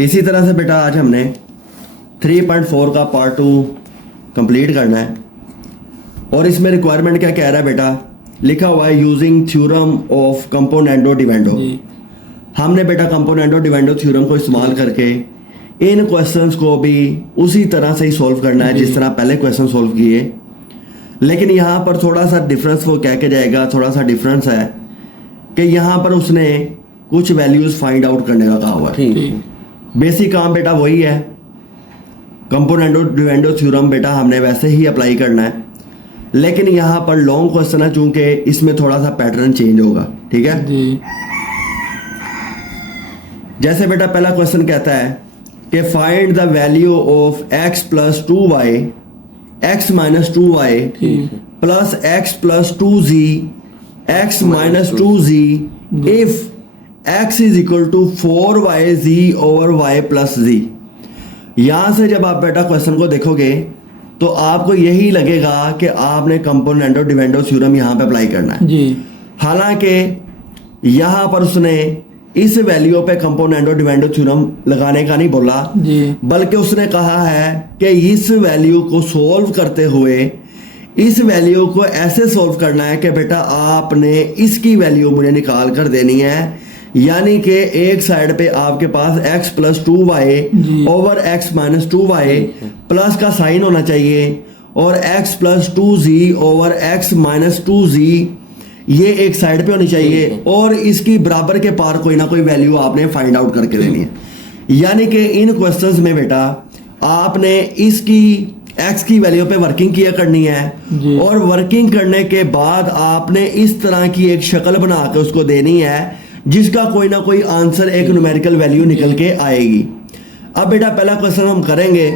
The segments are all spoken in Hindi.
इसी तरह से बेटा आज हमने 3.4 का पार्ट 2 कंप्लीट करना है और इसमें रिक्वायरमेंट क्या कह रहा है बेटा, लिखा हुआ है यूजिंग थ्योरम ऑफ कंपोनेंडो डिवेंडो। हमने बेटा कंपोनेंडो डिवेंडो थ्योरम को इस्तेमाल करके इन क्वेश्चंस को भी उसी तरह से ही सॉल्व करना है जिस तरह पहले क्वेश्चन सॉल्व किए, लेकिन यहाँ पर थोड़ा सा डिफरेंस वो कह के जाएगा, थोड़ा सा डिफरेंस है कि यहाँ पर उसने कुछ वैल्यूज फाइंड आउट करने का कहा हुआ है। बेसिक काम बेटा वही है, कंपोनेंडो डिवेंडो थ्योरम बेटा हमने वैसे ही अप्लाई करना है, लेकिन यहाँ पर लॉन्ग क्वेश्चन है चूंकि इसमें थोड़ा सा पैटर्न चेंज होगा। ठीक है जी। जैसे बेटा पहला क्वेश्चन कहता है कि find the value of x plus 2y x minus 2y plus x plus 2z x minus 2z if x is equal to 4yz over y plus z। यहां से जब आप बेटा क्वेश्चन को देखोगे तो आपको यही लगेगा कि आपने कंपोनेंडो डिवेंडो थ्योरम यहां पे अप्लाई करना है जी। हालांकि यहां पर उसने इस वैल्यू पे कंपोनेंडो डिवेंडो थ्योरम लगाने का नहीं बोला जी, बल्कि उसने कहा है कि इस वैल्यू को सोल्व करते हुए इस वैल्यू को ऐसे सोल्व करना है कि बेटा आपने इसकी वैल्यू मुझे निकाल कर देनी है, यानी कि एक साइड पे आपके पास x plus 2y over x minus 2y plus का साइन होना चाहिए और x plus 2z over x minus 2z ये एक साइड पे होनी चाहिए और इसकी बराबर के पार कोई ना कोई वैल्यू आपने फाइंड आउट करके देनी है। यानी कि इन क्वेश्चंस में बेटा आपने इसकी x की वैल्यू पे वर्किंग किया करनी है और वर्किंग करने के बाद आपने इस तरह की एक शक्ल बना के उसको देनी है जिसका कोई ना कोई आंसर एक न्यूमेरिकल वैल्यू निकल के आएगी। अब बेटा पहला क्वेश्चन हम करेंगे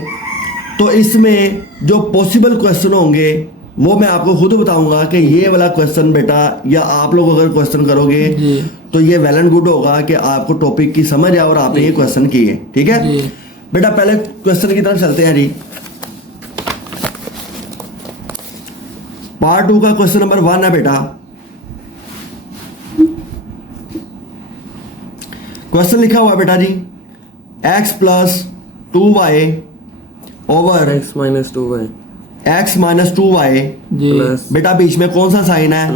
तो इसमें जो पॉसिबल क्वेश्चन होंगे वो मैं आपको खुद बताऊंगा कि ये वाला क्वेश्चन बेटा या आप लोग अगर क्वेश्चन करोगे तो ये वेल एंड गुड होगा कि आपको टॉपिक की समझ है और आपने ये क्वेश्चन किए। ठीक है बेटा पहले क्वेश्चन की तरफ चलते हैं जी। पार्ट 2 का क्वेश्चन नंबर 1 है बेटा। क्वेश्चन लिखा हुआ बेटा जी x plus 2y over x minus 2y x minus 2y plus बेटा बीच में कौन सा साइन है,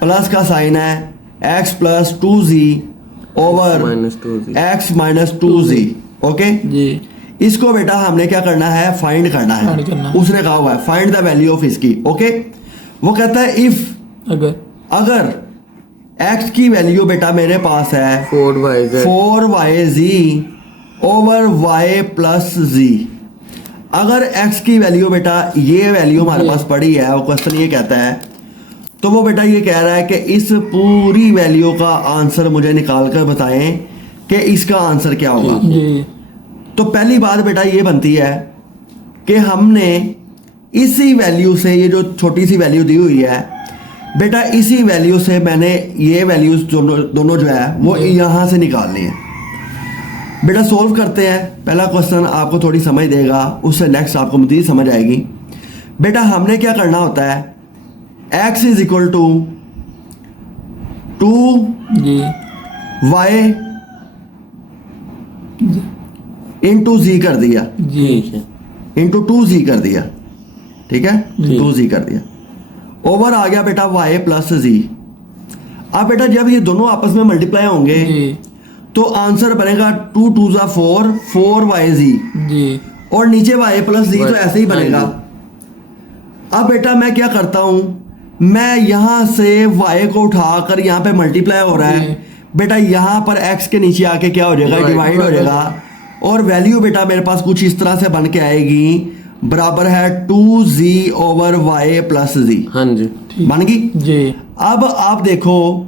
प्लस का साइन है x plus 2z over x minus 2z। Okay जी। इसको बेटा हमने क्या करना है, फाइंड करना है। उसने कहा हुआ है फाइंड द वैल्यू ऑफ इसकी। ओके वो कहता है इफ अगर x की वैल्यू बेटा मेरे पास है 4yz over y plus z। अगर x की वैल्यू बेटा ये वैल्यू हमारे पास पड़ी है और क्वेश्चन ये कहता है तो वो बेटा ये कह रहा है कि इस पूरी वैल्यू का आंसर मुझे निकाल कर बताएं कि इसका आंसर क्या होगा। तो पहली बात बेटा ये बनती है कि हमने इसी वैल्यू से, ये जो छोटी सी वैल्यू दी हुई है बेटा, इसी वैल्यू से मैंने ये वैल्यूज दोनों जो है वो यहां से निकालनी है। बेटा सोल्व करते हैं। पहला क्वेश्चन आपको थोड़ी समझ देगा, उससे नेक्स्ट आपको मज़ीद समझ आएगी। बेटा हमने क्या करना होता है, x is equal to 2y into z कर दिया, इंटू 2z कर दिया। ठीक है 2z कर दिया ओवर आ गया बेटा y प्लस z। अब बेटा जब ये दोनों आपस में मल्टीप्लाई होंगे तो आंसर बनेगा 2 2 4 4yz और नीचे y प्लस z तो ऐसे ही बनेगा। अब बेटा मैं क्या करता हूं, मैं यहां से y को उठाकर यहां पे मल्टीप्लाई हो रहा है बेटा, यहां पर x के नीचे आके क्या हो जाएगा, डिवाइड हो जाएगा और वैल्यू बेटा मेरे पास कुछ इस तरह से बन के आएगी, बराबर है 2z over y plus z। हाँ जी बन गई जी। अब आप देखो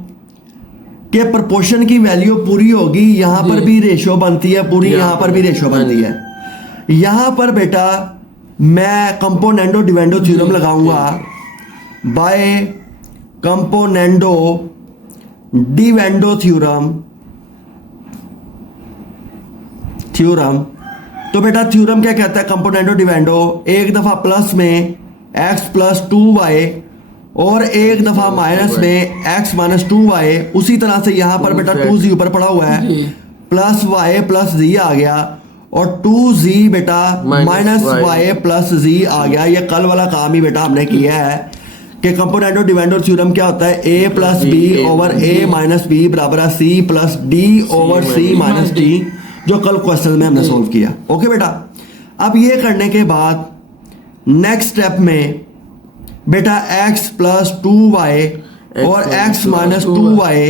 कि प्रोपोर्शन की वैल्यू पूरी होगी, यहां पर भी रेशो बनती है पूरी, यहां पर भी रेशो बनती है। यहां पर बेटा मैं कंपोनेंडो डिवेंडो थ्योरम लगाऊंगा बाय कंपोनेंडो डिवेंडो थ्योरम। तो बेटा थ्योरम क्या कहता है, कंपोनेंडो डिवेंडो, एक दफा प्लस में x प्लस 2y और एक दफा माइनस में x माइनस 2y। उसी तरह से यहां पर बेटा 2z ऊपर पड़ा हुआ है, प्लस वाई प्लस जी आ गया और 2z बेटा माइनस वाई प्लस जी आ गया। ये कल वाला काम ही बेटा हमने किया है कि कंपोनेंट डिविडेंड थ्योरम क्या होता है, a plus B over a minus B बराबर है c plus D over c minus D, जो कल क्वेश्चन में हमने सोल्व किया। ओके बेटा, अब ये करने के बाद नेक्स्ट स्टेप में बेटा x प्लस 2y और x माइनस 2y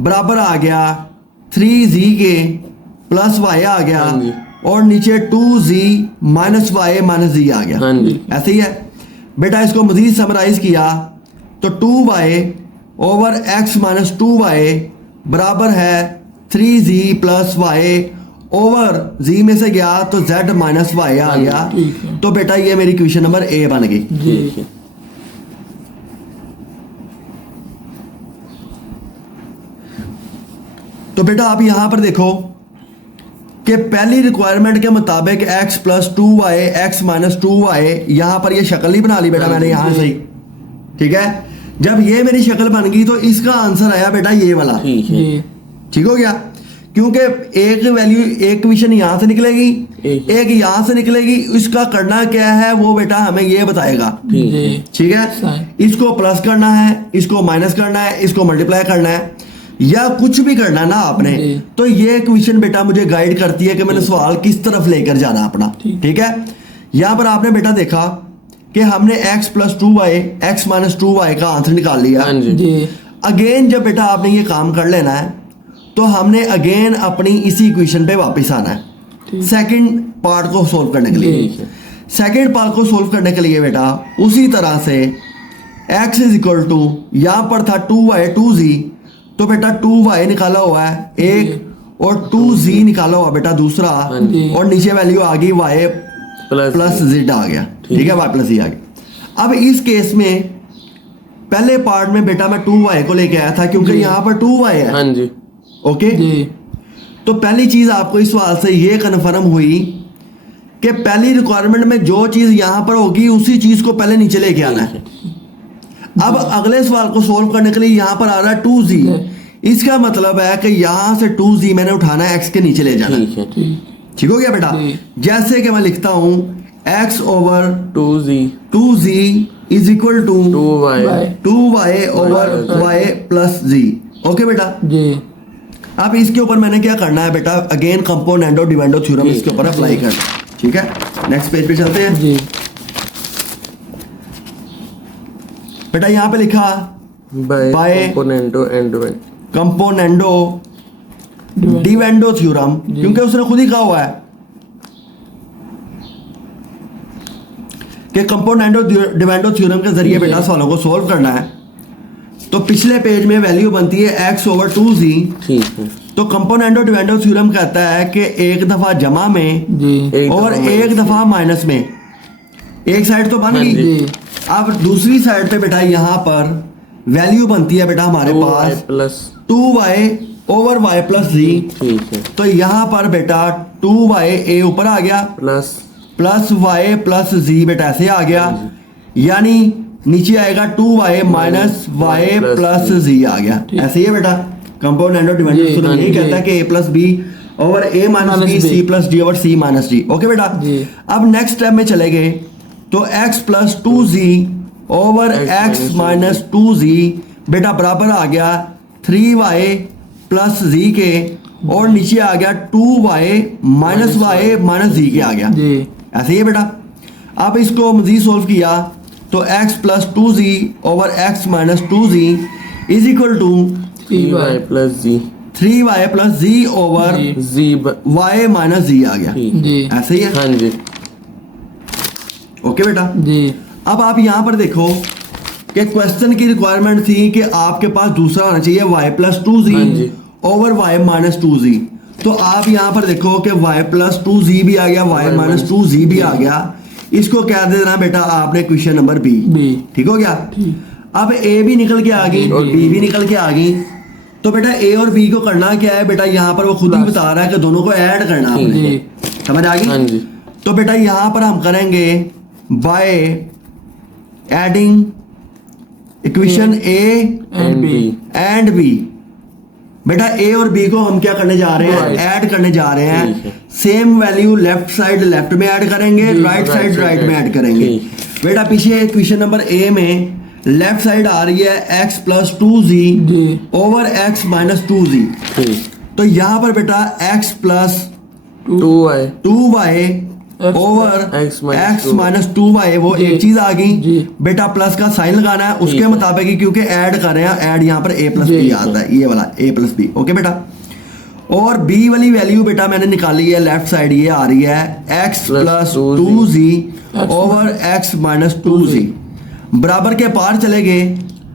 बराबर आ गया 3z के प्लस y आ गया और नीचे 2z minus y minus z आ गया। ऐसे ही है बेटा, इसको मजीद समराइज किया तो 2y over x minus 2y बराबर है 3z plus y over z में से गया तो z माइनस y आ गया। तो बेटा ये मेरी क्वेश्चन नंबर ए बन गई। तो बेटा आप यहां पर देखो कि पहली रिक्वायरमेंट के मुताबिक x plus 2y x minus 2y यहां पर ये शक्ल ही बना ली बेटा मैंने यहां से ही, ठीक है। जब ये मेरी शक्ल बन गई तो इसका आंसर आया बेटा ये वाला, ठीक हो गया, क्योंकि एक वैल्यू एक क्वेश्चन यहां से निकलेगी एक यहां से निकलेगी। इसका करना क्या है वो बेटा हमें ये बताएगा, ठीक है। इसको प्लस करना है, इसको माइनस करना है, इसको मल्टीप्लाई करना है या कुछ भी करना है ना आपने, तो ये क्वेश्चन बेटा मुझे गाइड करती है कि मैंने सवाल किस तरफ लेकर जाना अपना, ठीक है। यहां पर आपने बेटा देखा कि हमने x plus 2y x minus 2y का आंसर निकाल लिया। अगेन जब बेटा आपने ये काम कर लेना है तो हमने अगेन अपनी इसी इक्वेशन पे वापस आना है सेकंड पार्ट को सोल्व करने के लिए। सेकंड पार्ट को सोल्व करने के लिए बेटा उसी तरह से x इज इक्वल टू, यहां पर था 2y 2z, तो बेटा 2y निकाला हुआ है एक और 2z निकाला हुआ बेटा दूसरा, और नीचे वैल्यू आ गई y प्लस z आ गया, ठीक है, y प्लस z आ गया। अब इस केस में पहले पार्ट में बेटा मैं 2y को लेके आया था क्योंकि यहाँ पर 2y है। हाँ जी, ओके तो पहली चीज आपको इस सवाल से ये कन्फर्म हुई कि पहली रिक्वायरमेंट में जो चीज यहां पर होगी उसी चीज को पहले नीचे लेके आना है। अब अगले सवाल को सोल्व करने के लिए यहां पर आ रहा है 2z, इसका मतलब है कि यहां से 2z मैंने उठाना है, x के नीचे ले जाना है, ठीक हो गया बेटा। जैसे कि मैं लिखता हूं x over 2z is equal to 2y over y plus z। Okay बेटा, अब इसके ऊपर मैंने क्या करना है बेटा, अगेन कंपोनेंट और डिविडेंड थ्योरम इसके ऊपर अप्लाई करना, ठीक है। नेक्स्ट पेज पे चलते हैं बेटा। यहां पे लिखा बाय कंपोनेंडो डिविडेंड थ्योरम, क्योंकि उसने खुद ही कहा हुआ है कि कंपोनेंडो डिविडेंड थ्योरम के जरिए बेटा सवालों को सोल्व करना है। तो पिछले पेज में वैल्यू बनती है x ओवर 2z, ठीक है। तो कंपोनेंट डिविडेंड थ्योरम कहता है कि एक दफा जमा में और एक दफा माइनस में, एक साइड तो बन गई, अब दूसरी साइड पे बेटा यहाँ पर वैल्यू बनती है बेटा हमारे पास plus 2y over y plus z, ठीक है। तो यहाँ पर बेटा 2y a ऊपर आ गया प्लस y प्लस z बेटा ऐसे आ गया, यानी नीचे आएगा 2y minus y plus z आ गया। ऐसे ही है बेटा, कंपोनेंट और डिविडेंड थ्योरम यही कहता है कि a plus b over a minus b c plus d over c minus d। Okay बेटा, अब नेक्स्ट स्टेप में चले गए तो x plus 2z over x minus 2z बेटा बराबर आ गया 3y प्लस z के, और नीचे आ गया 2y minus y minus z के आ गया। ऐसे ही है बेटा। अब इसको मजीद सोल्व किया तो x plus 2z over x minus 2z is equal to 3y plus z over y minus z आ गया। ऐसे ही है, हाँ जी। ओके बेटा। अब आप यहाँ पर देखो कि क्वेश्चन की रिक्वायरमेंट थी कि आपके पास दूसरा होना चाहिए y plus 2z over y minus 2z, तो आप यहाँ पर देखो कि y प्लस 2z भी आ गया, y माइनस 2z भी आ गया। इसको क्या दे देना बेटा आपने, क्वेश्चन नंबर बी, ठीक हो गया। अब a भी निकल के आ गई और b भी निकल के आ गई, तो बेटा a और b को करना क्या है बेटा, यहाँ पर वो खुद ही बता रहा है कि दोनों को ऐड करना है, समझ आ गई। तो बेटा यहाँ पर हम करेंगे by adding equation a and b, बेटा ए और बी को हम क्या करने जा रहे हैं, Right. ऐड करने जा रहे ठीक हैं। है। Same value left side left में ऐड करेंगे, जी, right side right right side में ऐड करेंगे। ठीक। बेटा पीछे क्वेश्चन नंबर ए में लेफ्ट साइड आ रही है x प्लस 2z जी ओवर x माइनस 2z। ठीक। तो यहाँ पर बेटा x plus 2y 2y X over X minus x 2y minus 2y वो जी। एक चीज आ गई। जी। बेटा प्लस का साइन लगाना है उसके है। मुताबिक ही, क्योंकि ऐड कर रहे हैं, ऐड यहाँ पर a प्लस जी, बी आता है, ये वाला a प्लस बी। ओके बेटा, और b वाली वैल्यू बेटा मैंने निकाली है लेफ्ट साइड, ये आ रही है x Plus plus 2z 2z over x minus 2z। बराबर के पार चले गए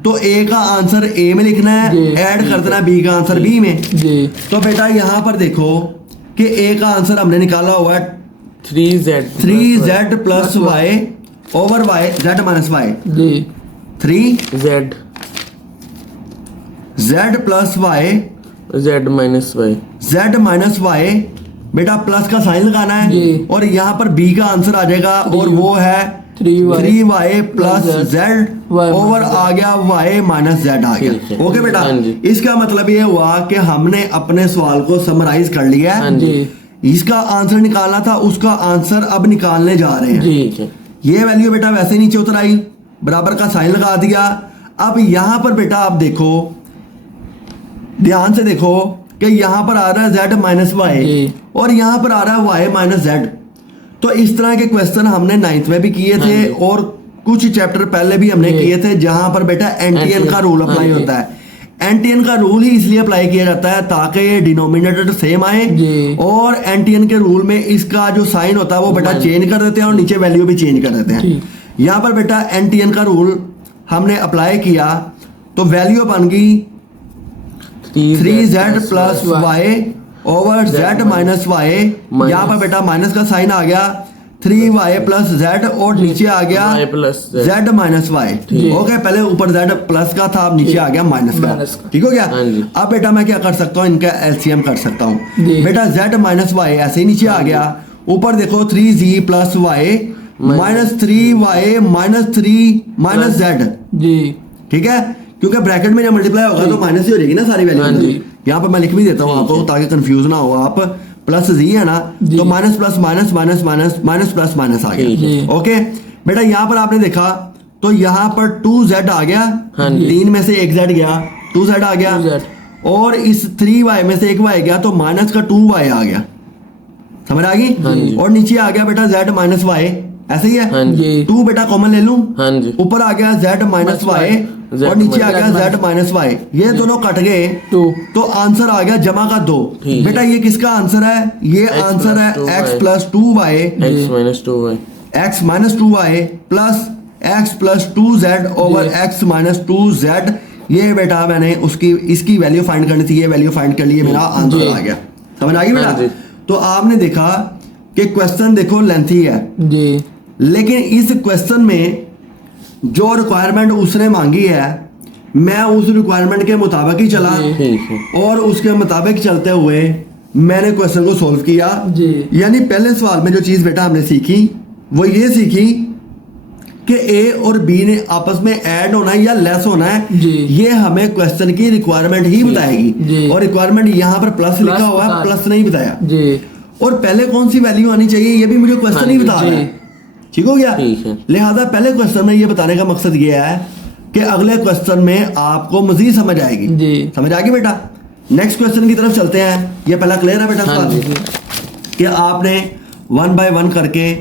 तो a का आंसर a में लिखना है, जी। ऐड कर देना b का आंसर b में। जी तो बेटा यहाँ पर देखो कि a का आंसर हमने निकाला हुआ है 3z 3z plus y over y z minus y। जी 3z plus y z minus y z minus y। बेटा प्लस का साइन लगाना है जी। और यहाँ पर b का आंसर आ जाएगा और वो है 3y प्लस z ओवर आ गया y माइनस z आ ठीक गया। है। ओके बेटा, हाँ जी। इसका मतलब ये हुआ कि हमने अपने सवाल को समराइज कर लिया हाँ है। जी इसका आंसर निकालना था, उसका आंसर अब निकालने जा रहे हैं। ठीक है। ये वैल्यू बेटा वैसे नीचे उतर आई, बराबर का साइन लगा दिया। अब यहां पर बेटा आप देखो, ध्यान से देखो कि यहां पर आ रहा है z माइनस वाई जी। और यहां पर आ रहा है y माइनस z। तो इस तरह के क्वेश्चन हमने 9th में भी किए थे हाँ जी। और कुछ चैप्टर पहले भी हमने जी। किए थे, जहां पर बेटा एनटीएन का रूल हाँ अप्लाई जी। होता है। एनटीएन का रूल ही इसलिए अप्लाई किया जाता है ताकि ये डिनोमिनेटर सेम आए, जी। और एनटीएन के रूल में इसका जो साइन होता है वो बेटा हाँ जी। चेंज कर देते हैं और नीचे वैल्यू भी चेंज कर देते हैं। ठीक। यहाँ पर बेटा एनटीएन का रूल हमने अप्लाई किया तो वैल्यू बन गई 3z plus y over z minus y। यहाँ पर बेटा माइनस का साइन आ गया, 3y प्लस z और नीचे आ गया y plus z। z minus Y. ठीक। ओके, पहले ऊपर z प्लस का था, अब नीचे आ गया माइनस माइनस का। का। ठीक हो गया। हाँ जी। अब बेटा मैं क्या कर सकता हूँ, इनका एलसीएम कर सकता हूँ। जी। बेटा z माइनस वाई ऐसे ही नीचे आ गया, ऊपर देखो 3z plus y minus 3y minus 3 minus z। जी ठीक है, क्योंकि ब्रैकेट में जब मल्टीप्लाई होगा तो माइनस ही हो जाएगी ना सारी हाँ वैल्यू। जी। यहाँ पर मैं लिख भी देता हूँ आपको ताकि कंफ्यूज ना हो आप। प्लस जी है ना, जी। तो minus plus minus minus minus minus plus minus आ जी। गया। ओके बेटा, यहाँ पर आपने देखा तो यहाँ पर 2z आ गया, हाँ जी। 3 में से 1z गया, 2z आ गया, 2z। और इस 3y में से 1y गया तो माइनस का 2y आ गया। समझ आ हाँ गई। जी। और नीचे आ गया बेटा z माइनस y, ऐसे ही हाँ है। जी 2 बेटा कॉमन ले लूं, हाँ जी ऊपर आ गया z माइनस वाई Z और नीचे आ गया minus z माइनस वाई, ये दोनों कट गए 2 तो आंसर आ गया जमा का 2। ठीक बेटा ये किसका आंसर है, ये X आंसर है plus 2y। x plus 2y x minus 2y x minus 2y plus x plus 2z over जी। x minus 2z। ये बेटा मैंने उसकी इसकी वैल्यू फाइंड करनी थी, ये वैल्यू फाइंड कर लिए, मेरा आंसर जी। आ गया। समझ आ गई हाँ बेटा। जी। तो आपने देखा कि क्वेश्चन देखो लेंथी है, जी लेकिन इस क्वेश्चन में जो रिक्वायरमेंट उसने मांगी है मैं उस रिक्वायरमेंट के मुताबिक ही चला जी। ठीक है और उसके मुताबिक चलते हुए मैंने क्वेश्चन को सॉल्व किया। जी यानी पहले सवाल में जो चीज बेटा हमने सीखी वो ये सीखी कि ए और बी ने आपस में ऐड होना है या लेस होना है, जी। ये हमें क्वेश्चन की रिक्वायरमेंट ही जी। बताएगी। और रिक्वायरमेंट यहाँ पर प्लस लिखा हुआ है, प्लस नहीं बताया। जी और पहले कौन सी वैल्यू आनी चाहिए ये भी मुझे क्वेश्चन हाँ ही जी, बता रहा जी। है। ठीक हो गया। ठीक है। लिहाजा पहले क्वेश्चन में ये बताने का मकसद ये है कि अगले क्वेश्चन में आपको मजीद समझ आएगी। जी समझ आ गई बेटा। नेक्स्ट क्वेश्चन की तरफ चलते हैं। ये पहला क्लियर है बेटा हाँ सवाल जी कि आपने 1 बाय 1 करके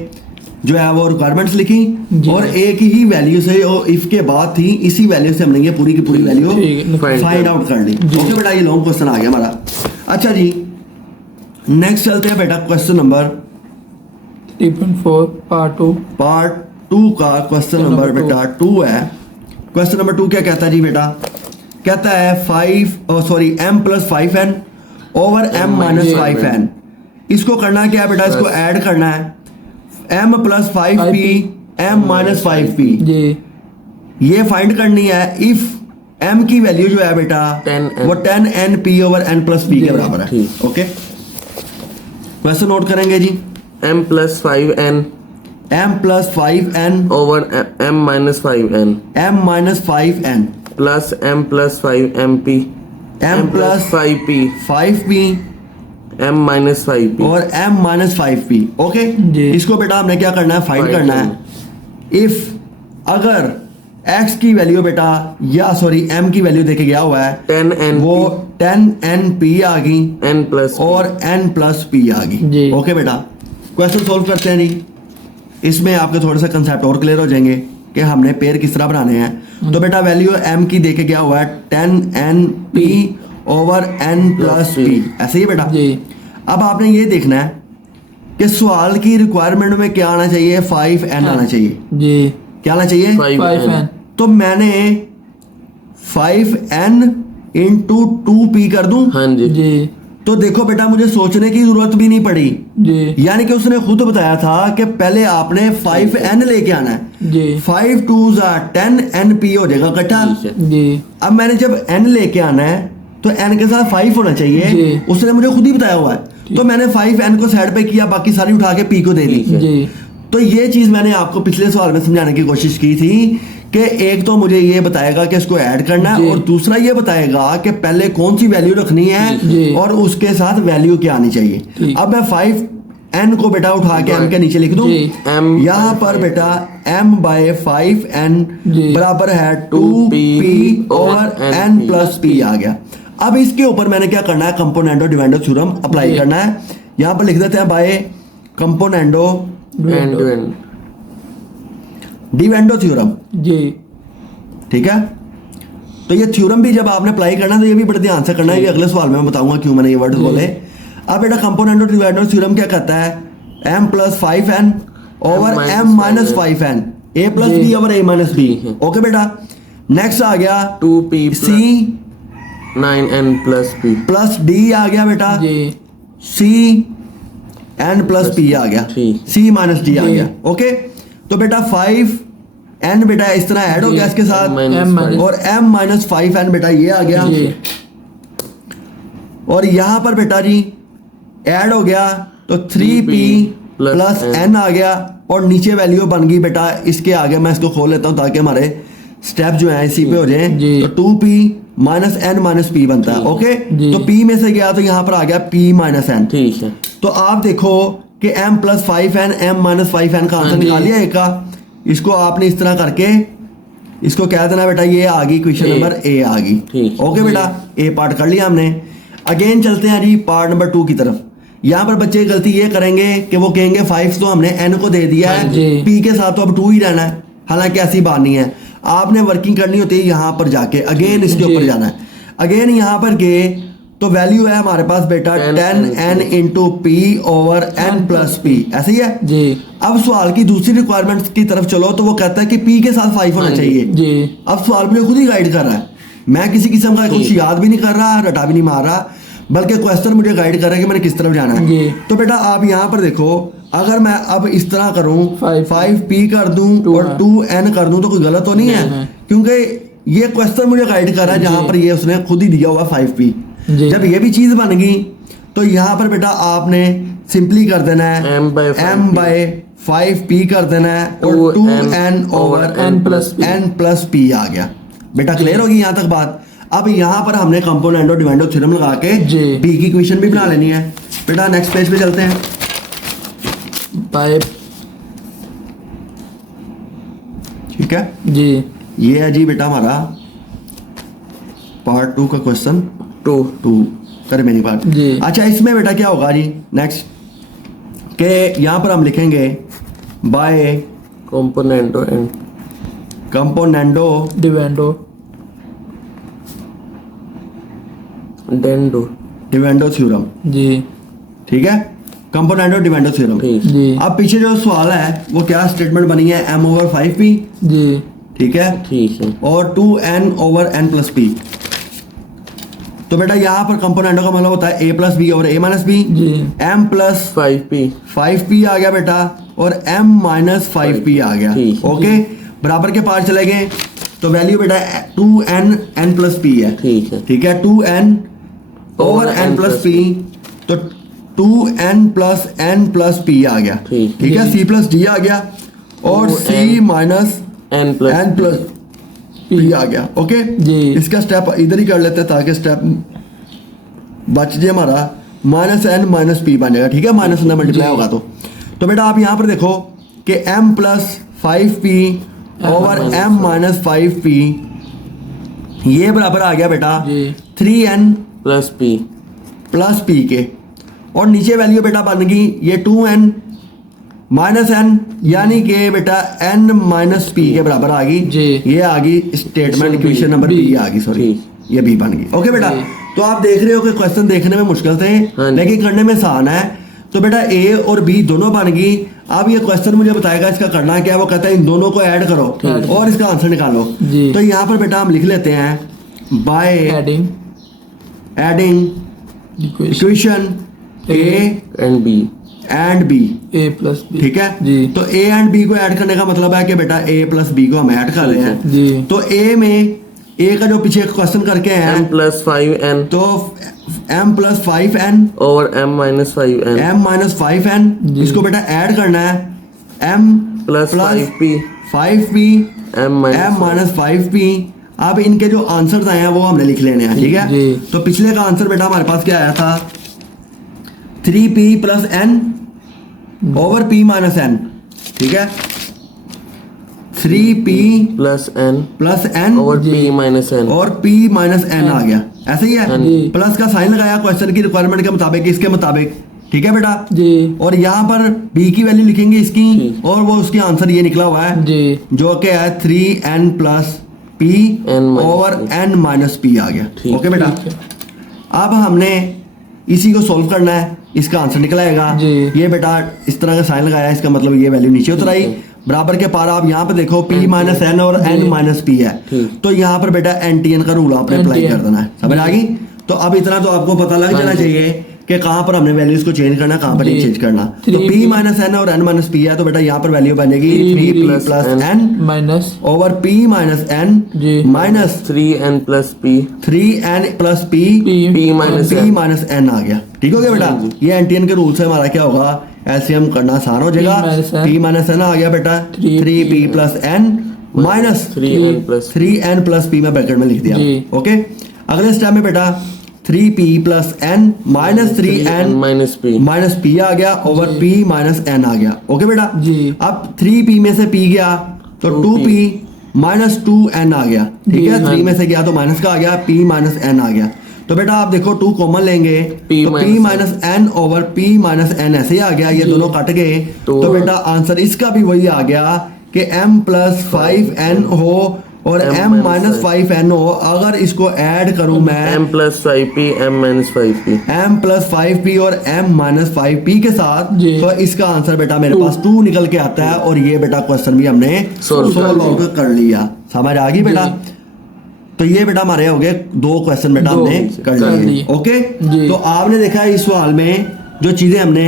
जो है वो रिक्वायरमेंट्स लिखी जी। और एक ही वैल्यू से और इफ के बाद थी इसी वैल्यू से हमने ये पूरी की पूरी वैल्यू ठीक है, फाइंड find आउट कर ली। जी। ओके बेटा, ये लॉन्ग क्वेश्चन आ गया हमारा। अच्छा जी, नेक्स्ट चलते हैं बेटा क्वेश्चन नंबर 3.4 पार्ट 2 पार्ट 2 का क्वेश्चन नंबर number बेटा 2 है। क्वेश्चन नंबर 2 क्या कहता है जी बेटा, कहता है m plus 5n over m minus जी। 5n। इसको करना क्या है बेटा, इसको बस। ऐड करना है m plus 5p m minus 5p, जी ये फाइंड करनी है इफ m की वैल्यू जो है बेटा 10n वो 10n p over n plus p के जी, बराबर है। ठीक। ओके, क्वेश्चन नोट करेंगे जी। m plus 5n m plus 5n over m minus 5n m minus 5n plus m plus 5 mp m plus 5p 5p m minus 5p और m माइनस 5p। ओके, जी। इसको बेटा हमने क्या करना है, फाइंड Find करना है। इफ अगर x की वैल्यू बेटा या सॉरी m की वैल्यू देके गया हुआ है 10 वो np 10np आ गई n plus p। और n प्लस p आ जी। गई। ओके बेटा, क्वेश्चन सॉल्व करते हैं जी। इसमें आपके थोड़े से कंसेप्ट और क्लियर हो जाएंगे कि हमने पेयर किस तरह बनाने हैं। तो बेटा वैल्यू m की देके गया हुआ है 10np over n plus p, ऐसे ही बेटा। जी अब आपने ये देखना है कि सवाल की रिक्वायरमेंट में क्या आना चाहिए, 5n आना चाहिए। जी क्या आना चाहिए? 5n तो मैंने 5n इंटू 2p कर दूं। हाँ जी जी तो देखो बेटा मुझे सोचने की जरूरत भी नहीं पड़ी, जी यानी कि उसने खुद बताया था कि पहले आपने 5n लेके आना है। जी 5 2s 10np हो जाएगा इकट्ठा। ठीक है। जी अब मैंने जब n लेके आना है तो n के साथ 5 होना चाहिए, जी। उसने मुझे खुद ही बताया हुआ है। तो मैंने 5n को साइड पे किया, बाकी सारी उठा के p को दे दी। ठीक है। जी तो ये चीज मैंने आपको पिछले सवाल में समझाने की कोशिश की थी कि एक तो मुझे ये बताएगा कि इसको ऐड करना है जी। और दूसरा ये बताएगा कि पहले कौन सी वैल्यू रखनी जी। है और उसके साथ वैल्यू क्या आनी चाहिए। ठीक। अब मैं 5n को बेटा उठा के m के नीचे लिख दूं। जी। m यहाँ पर बेटा m बाय 5n जी। बराबर है 2p ओवर n प्लस p आ गया। अब इसके ऊपर मैंने क्या करना है, कंपोनेंडो डिवेंडो थ्योरम अप्लाई जी। करना है। यहाँ पर लिख देते हैं by componendo end to end dividendo theorem. जी ठीक है, तो ये थ्योरम भी जब आपने अप्लाई करना है तो ये भी बड़े ध्यान से करना है। ये अगले सवाल में मैं बताऊंगा क्यों मैंने ये वर्ड बोले। अब बेटा कंपोनेंडो डिवाइडर थ्योरम क्या कहता है, m plus 5n over minus m minus 5n a plus जी। b over a minus b। ठीक है। ओके बेटा, नेक्स्ट आ गया 2p c 9n plus p plus d आ गया बेटा, जी c n प्लस p आ गया, ठीक। c माइनस d आ जी। गया। ओके, तो बेटा 5n बेटा इस तरह ऐड हो जी। गया इसके साथ M minus M minus- और m माइनस 5n बेटा ये आ गया। जी और यहाँ पर बेटा जी ऐड हो गया तो 3p प्लस n आ गया और नीचे वैल्यू बन गई बेटा इसके आगे। मैं इसको खोल लेता हूँ ताकि हमारे स्टेप जो है इसी पे हो जाए। जी। तो 2p minus n minus p बनता है। ओके, जी। तो p में से गया तो यहाँ पर आ गया p माइनस n। ठीक है। तो आप देखो कि m plus 5n m minus 5n का आंसर हाँ जी। निकाल लिया एक का। इसको आपने इस तरह करके इसको कह देना बेटा ये आ गई क्वेश्चन A। नंबर a आ गई। ठीक। ओके बेटा, ए पार्ट कर लिया हमने। अगेन चलते हैं जी पार्ट नंबर 2 की तरफ। यहाँ पर बच्चे गलती ये करेंगे कि वो कहेंगे 5 तो हमने n को दे दिया है, हाँ जी। p के साथ तो अब 2 ही रहना है। हालांकि ऐसी बात नहीं है, आपने वर्किंग करनी होती है यहाँ पर जाके, अगेन इसके जी। ऊपर जाना है। अगेन यहाँ पर गए तो वैल्यू है हमारे पास बेटा 10n into P over n plus P, ऐसे ही है। जी अब सवाल की दूसरी रिक्वायरमेंट की तरफ चलो तो वो कहता है कि p के साथ 5 होना हाँ जी। चाहिए। जी अब सवाल मुझे खुद ही गाइड कर रहा है, मैं किसी किस्म का कुछ याद भी नहीं कर रहा, रटा भी नहीं मार रहा, बल्कि क्वेश्चन मुझे गाइड कर रहा है कि मैंने किस तरफ जाना जी। है। तो बेटा आप यहाँ पर देखो, अगर मैं अब इस तरह करूँ 5p कर दूं और 2n कर दूं तो कोई गलत तो नहीं है, नहीं। क्योंकि ये क्वेश्चन मुझे गाइड कर रहा है जहाँ जी। पर ये उसने खुद ही दिया हुआ 5p। जी। जब ये भी चीज बन गई तो यहाँ पर बेटा आपने सिंपली कर देना है M by 5p। m bye 5p कर देना है और 2n over n plus p। n plus p आ गया। बेटा क्लियर होगी यहाँ तक बात। अब यहाँ पर हमने कंपोनेंडो डिवेंडो थ्योरम लगा के जी। p की इक्वेशन भी बना लेनी है। बेटा नेक्स्ट पेज पे चलते हैं। पाइप ठीक है, जी ये है जी बेटा हमारा पार्ट 2 का क्वेश्चन 2 कर मेरी पार्ट। जी। अच्छा, इसमें बेटा क्या होगा जी नेक्स्ट के यहाँ पर हम लिखेंगे by componendo and componendo dividendo dendo dividendo theorem. जी ठीक है, कंपोनेंडो डिवेंडो थ्योरम। ठीक जी अब पीछे जो सवाल है वो क्या स्टेटमेंट बनी है, m ओवर 5p। जी ठीक है, ठीक है। और 2n over n plus p। तो बेटा यहाँ पर कंपोनेंडो का मतलब होता है a plus B over a minus B. जी m प्लस 5p 5p आ गया बेटा और m माइनस 5p आ गया। ठीक। ओके, बराबर के पार चले गए तो वैल्यू बेटा 2n n प्लस p है। ठीक है। ठीक है, 2n over n plus p तो 2n plus n plus p आ गया। ठीक। ठीक है, c प्लस d आ गया और c 2n minus n plus n plus P आ गया। ओके जी। इसका स्टेप इधर ही कर लेते हैं ताकि स्टेप बच जाए हमारा, माइनस एन माइनस पी बन जाएगा। ठीक है, माइनस ना मल्टीप्लाई जी। होगा तो बेटा आप यहाँ पर देखो कि m plus 5p over m minus 5p ये बराबर आ गया बेटा जी। 3n plus P plus p के, और नीचे वैल्यू बेटा बन गई ये 2n माइनस n, यानी कि बेटा n माइनस p के बराबर आ गई। जी। ये आ गई statement, B, question number B, B आ गई, सॉरी ठीक। ये बी बन गई। ओके बेटा, जी। तो आप देख रहे हो कि क्वेश्चन देखने में मुश्किल थे हाँ जी। लेकिन करने में आसान है। तो बेटा ए और बी दोनों बन गई। अब ये क्वेश्चन मुझे बताएगा इसका करना क्या है। वो कहता है इन दोनों को ऐड करो ठीक। और इसका आंसर निकालो। जी। तो यहाँ पर बेटा हम लिख लेते हैं by adding adding equation equation A and B and B. A plus B. ठीक है जी। तो ए एंड बी को ऐड करने का मतलब है कि बेटा ए प्लस बी को हम ऐड कर रहे हैं। जी। तो ए में ए का जो पीछे क्वेश्चन करके एम हैं प्लस 5n तो m plus 5n over m minus 5n m minus 5n, जी। इसको बेटा ऐड करना है m plus 5p 5p m m minus 5p। अब इनके जो आंसर आए हैं वो हमने लिख लेने हैं। ठीक है, जी। तो पिछले का आंसर बेटा हमारे पास क्या आया था 3p plus n over p minus n। ठीक है, 3p plus n plus n over p minus n और p माइनस n आ गया। ऐसे ही हाँ है, जी। प्लस का साइन लगाया क्वेश्चन की रिक्वायरमेंट के मुताबिक, इसके मुताबिक। ठीक है बेटा, जी। और यहाँ पर b की वैल्यू लिखेंगे इसकी ठीक। और वो उसके आंसर ये निकला हुआ है जी। जो कि है 3n plus p N minus over P। n minus p आ गया। ठीक। ओके बेटा, ठीक है। अब हमने इसी को सॉल्व करना है, इसका आंसर निकल आएगा। जी। ये बेटा इस तरह का साइन लगाया, इसका मतलब ये वैल्यू नीचे उतर आई। बराबर के पार आप यहाँ पे देखो p माइनस n और n माइनस p है, ठीक। तो यहाँ पर बेटा NTN का रूल आपने अप्लाई NTN कर देना है। समझ आ गई? तो अब इतना तो आपको पता लग जाना चाहिए कि कहाँ पर हमने वैल्यूज को चेंज करना, कहाँ पर नहीं जी। चेंज करना। तो 3p p माइनस n और n माइनस p है, तो बेटा यहाँ पर वैल्यू बनेगी 3p plus plus n n minus over p minus n जी। Minus 3n plus p 3n plus p p minus p n minus n आ गया। ठीक हो गया बेटा, ये एनटीएन के रूल से हमारा क्या होगा, एलसीएम करना आसान हो जाएगा। p माइनस n आ गया बेटा 3p plus n minus 3n plus 3n plus p में ब्रैकेट में लिख दिया। जी। ओके, अगले स्टेप में बेटा 3p plus n minus 3n minus p minus p आ गया ओवर p माइनस n आ गया। ओके बेटा, जी। अब 3p में से p गया तो 2p माइनस 2n आ गया। ठीक है, 3 में से गया तो माइनस का आ गया, p माइनस n आ गया। तो बेटा आप देखो 2 कॉमन लेंगे P तो p minus n over p minus n ऐसे ही आ गया, ये दोनों कट गए। तो बेटा आंसर इसका भी वही आ गया कि m प्लस 5n हो और m माइनस 5n हो। अगर इसको ऐड करूं मैं m plus 5p m minus 5p m plus 5p और m माइनस 5p के साथ, जी। तो इसका आंसर बेटा मेरे पास 2 निकल के आता है। और ये बेटा क्वेश्चन भी हमने Solve कर सॉल्व आउट कर लिया। समझ आ गई बेटा? तो ये बेटा हमारे हो गए 2 क्वेश्चन बेटा दो हमने कर कर लिए। लिए। ओके, जी। तो आपने देखा इस सवाल में जो चीजें हमने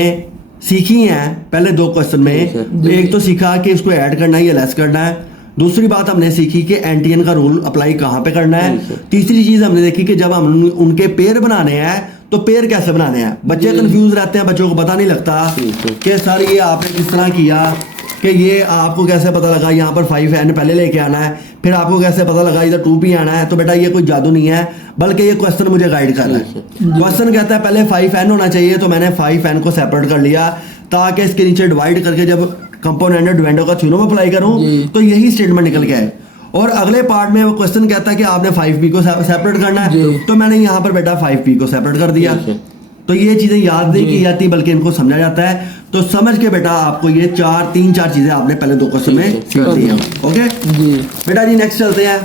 सीखी हैं पहले 2 क्वेश्चन में, तो एक तो सीखा कि इसको ऐड करना है या लेस करना है। दूसरी बात हमने सीखी कि एनटीएन का रूल अप्लाई कहाँ पे करना है। तीसरी चीज हमने देखी कि जब हम उनके पेयर बनाने हैं तो पेयर कैसे बनाने हैं। बच्चे कंफ्यूज रहते हैं, बच्चों को पता नहीं लगता कि सर ये आपने किस तरह किया, कि ये आपको कैसे पता लगा यहाँ पर 5n पहले लेके आना है, फिर आपको कैसे पता लगा इधर 2p आना है। तो बेटा ये कोई जादू नहीं है, बल्कि ये क्वेश्चन मुझे गाइड कर रहा है। क्वेश्चन कहता है पहले 5n होना चाहिए, तो मैंने 5n को सेपरेट कर लिया ताकि इसके नीचे डिवाइड करके जब कंपोनेंट डिवेंडो का थ्योरम अप्लाई करूं तो यही स्टेटमेंट निकल के आए। और अगले पार्ट में वो क्वेश्चन कहता है कि आपने 5p को सेपरेट करना है, जी। तो मैंने यहाँ पर बेटा 5p को सेपरेट कर दिया। ठीक है। तो ये चीजें याद नहीं की जाती बल्कि इनको समझा जाता है। तो समझ के बेटा आपको ये 3-4 चीजें आपने पहले 2 क्वेश्चन में सीख ली हैं। ओके जी। बेटा जी नेक्स्ट चलते हैं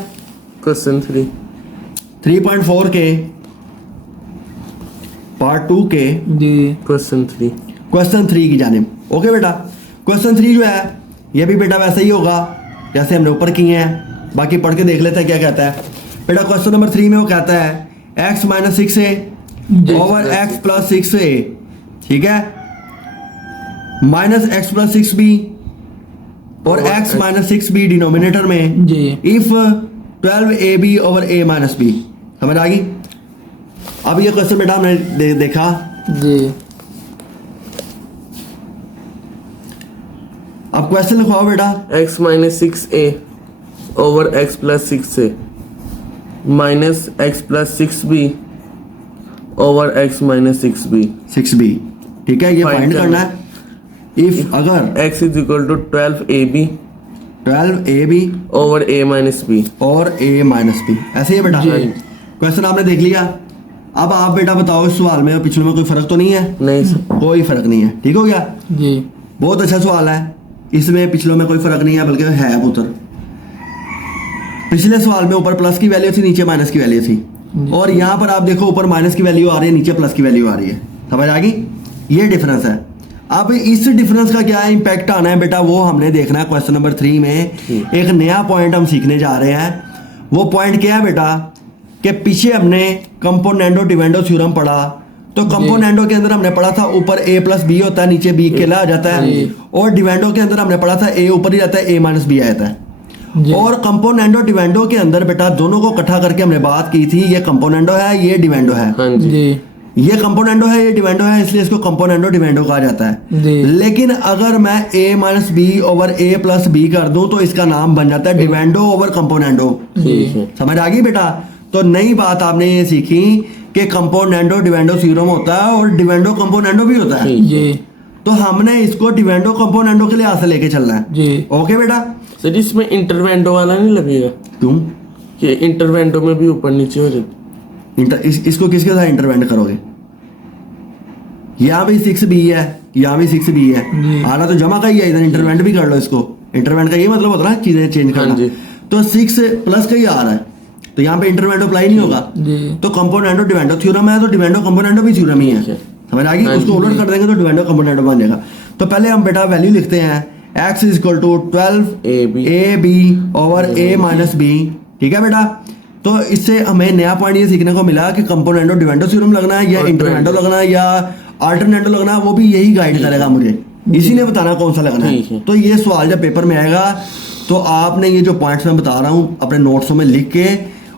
क्वेश्चन 3.4 के पार्ट 2 के जी। क्वेश्चन 3 क्वेश्चन 3 की जानिब। ओके बेटा, क्वेश्चन 3 जो है ये भी बेटा वैसा ही होगा जैसे हमने ऊपर किए हैं। बाकी पढ़ के देख लेते हैं क्या कहता है। बेटा क्वेश्चन नंबर 3 में वो कहता है x minus 6a over x plus 6a, ठीक है, माइनस x प्लस 6b और x माइनस 6b डिनोमिनेटर में जी। If 12ab over a minus b। समझ आ गई? अब ये क्वेश्चन बेटा हमने देखा। जी। अब क्वेश्चन लिखवाओ बेटा। x minus 6a over x plus 6a minus x plus 6b over x minus 6b 6b। ठीक है, ये Find फाइंड करना करना है। इफ अगर x is equal to 12ab 12ab over a minus b। और a माइनस b, ऐसे ही है बेटा। जी। क्वेश्चन आपने देख लिया। अब आप बेटा बताओ इस सवाल में और पिछले में कोई फर्क तो नहीं है? नहीं सर। कोई फर्क नहीं है। ठीक हो गया, जी बहुत अच्छा सवाल है। इसमें पिछलों में कोई फर्क नहीं है, बल्कि है उत्तर। पिछले सवाल में ऊपर प्लस की वैल्यू थी, नीचे माइनस की वैल्यू थी, और यहाँ पर आप देखो ऊपर माइनस की वैल्यू आ रही है, नीचे प्लस की वैल्यू आ रही है। समझ आ गई? ये डिफरेंस है। अब इस डिफरेंस का क्या इम्पैक्ट आना है बेटा, वो हमने देखना है क्वेश्चन नंबर 3 में। एक नया पॉइंट हम सीखने जा रहे हैं। वो पॉइंट क्या है बेटा कि पीछे हमने कंपोनेंडो डिवेंडो थ्योरम पढ़ा, तो कंपोनेंडो के अंदर हमने पढ़ा था ऊपर a प्लस बी होता है, नीचे b अकेला आ जाता है, और डिवेंडो के अंदर हमने पढ़ा था a ऊपर ही रहता है, a माइनस बी आ जाता है। जी और कंपोनेंडो डिवेंडो के अंदर बेटा दोनों को इकट्ठा करके हमने बात की थी, ये कंपोनेंडो है, ये डिवेंडो है। हाँ जी। जी ये कंपोनेंडो है, ये डिवेंडो है, इसलिए इसको कंपोनेंडो डिवेंडो कहा जाता है। जी। लेकिन अगर मैं a minus B over a plus B कर दूं तो इसका नाम बन जाता है डिवेंडो ओवर कंपोनेंडो। ठीक है। समझ आ गई बेटा? तो नई बात आपने ये सीखी कि कंपोनेंडो डिवेंडो थ्योरम होता है और डिवेंडो कंपोनेंडो भी होता है। ठीक है। जी तो हमने इसको डिवेंडो कंपोनेंडो के लिहाज से लेके चलना है। जी ओके बेटा? सर इसमें इंटरवेंडो वाला नहीं लगेगा क्यों? कि इंटरवेंडो में भी ऊपर नीचे हो जाती? इसको किसके साथ इंटरवेंड करोगे? यहाँ भी 6b है, यहाँ भी 6b है, जी। आना तो जमा का ही है, इधर इंटरवेंट भी कर लो इसको। इंटरवेंट का ये मतलब होता है ना चीजें चेंज करना। हाँ जी। तो 6 प्लस का ही आ रहा है, तो यहाँ पे इंटरवेंट अप्लाई नहीं होगा। जी तो कंपोनेंडो डिवेंडो थ्योरम है, तो डिवेंडो कंपोनेंडो भी थ्योरम ही है। ठीक है। समझ आ गई? हाँ उसको जी। उलट कर देंगे तो डिवेंडो कंपोनेंडो बन जाएगा। तो पहले हम बेटा वैल्यू लिखते हैं, x is equal to 12ab over a minus B. ठीक है बेटा? तो इससे हमें नया पॉइंट ये सीखने को मिला कि कंपोनेंडो डिवेंडो थ्योरम लगना है या इंटरवेंडो लगना है या अल्टरनेटो लगना है, वो भी यही गाइड करेगा मुझे, इसी ने बताना कौन सा लगना ठीक है। है। तो ये सवाल जब पेपर में आएगा तो आपने ये जो पॉइंट्स मैं बता रहा हूँ अपने नोट्सों में लिख के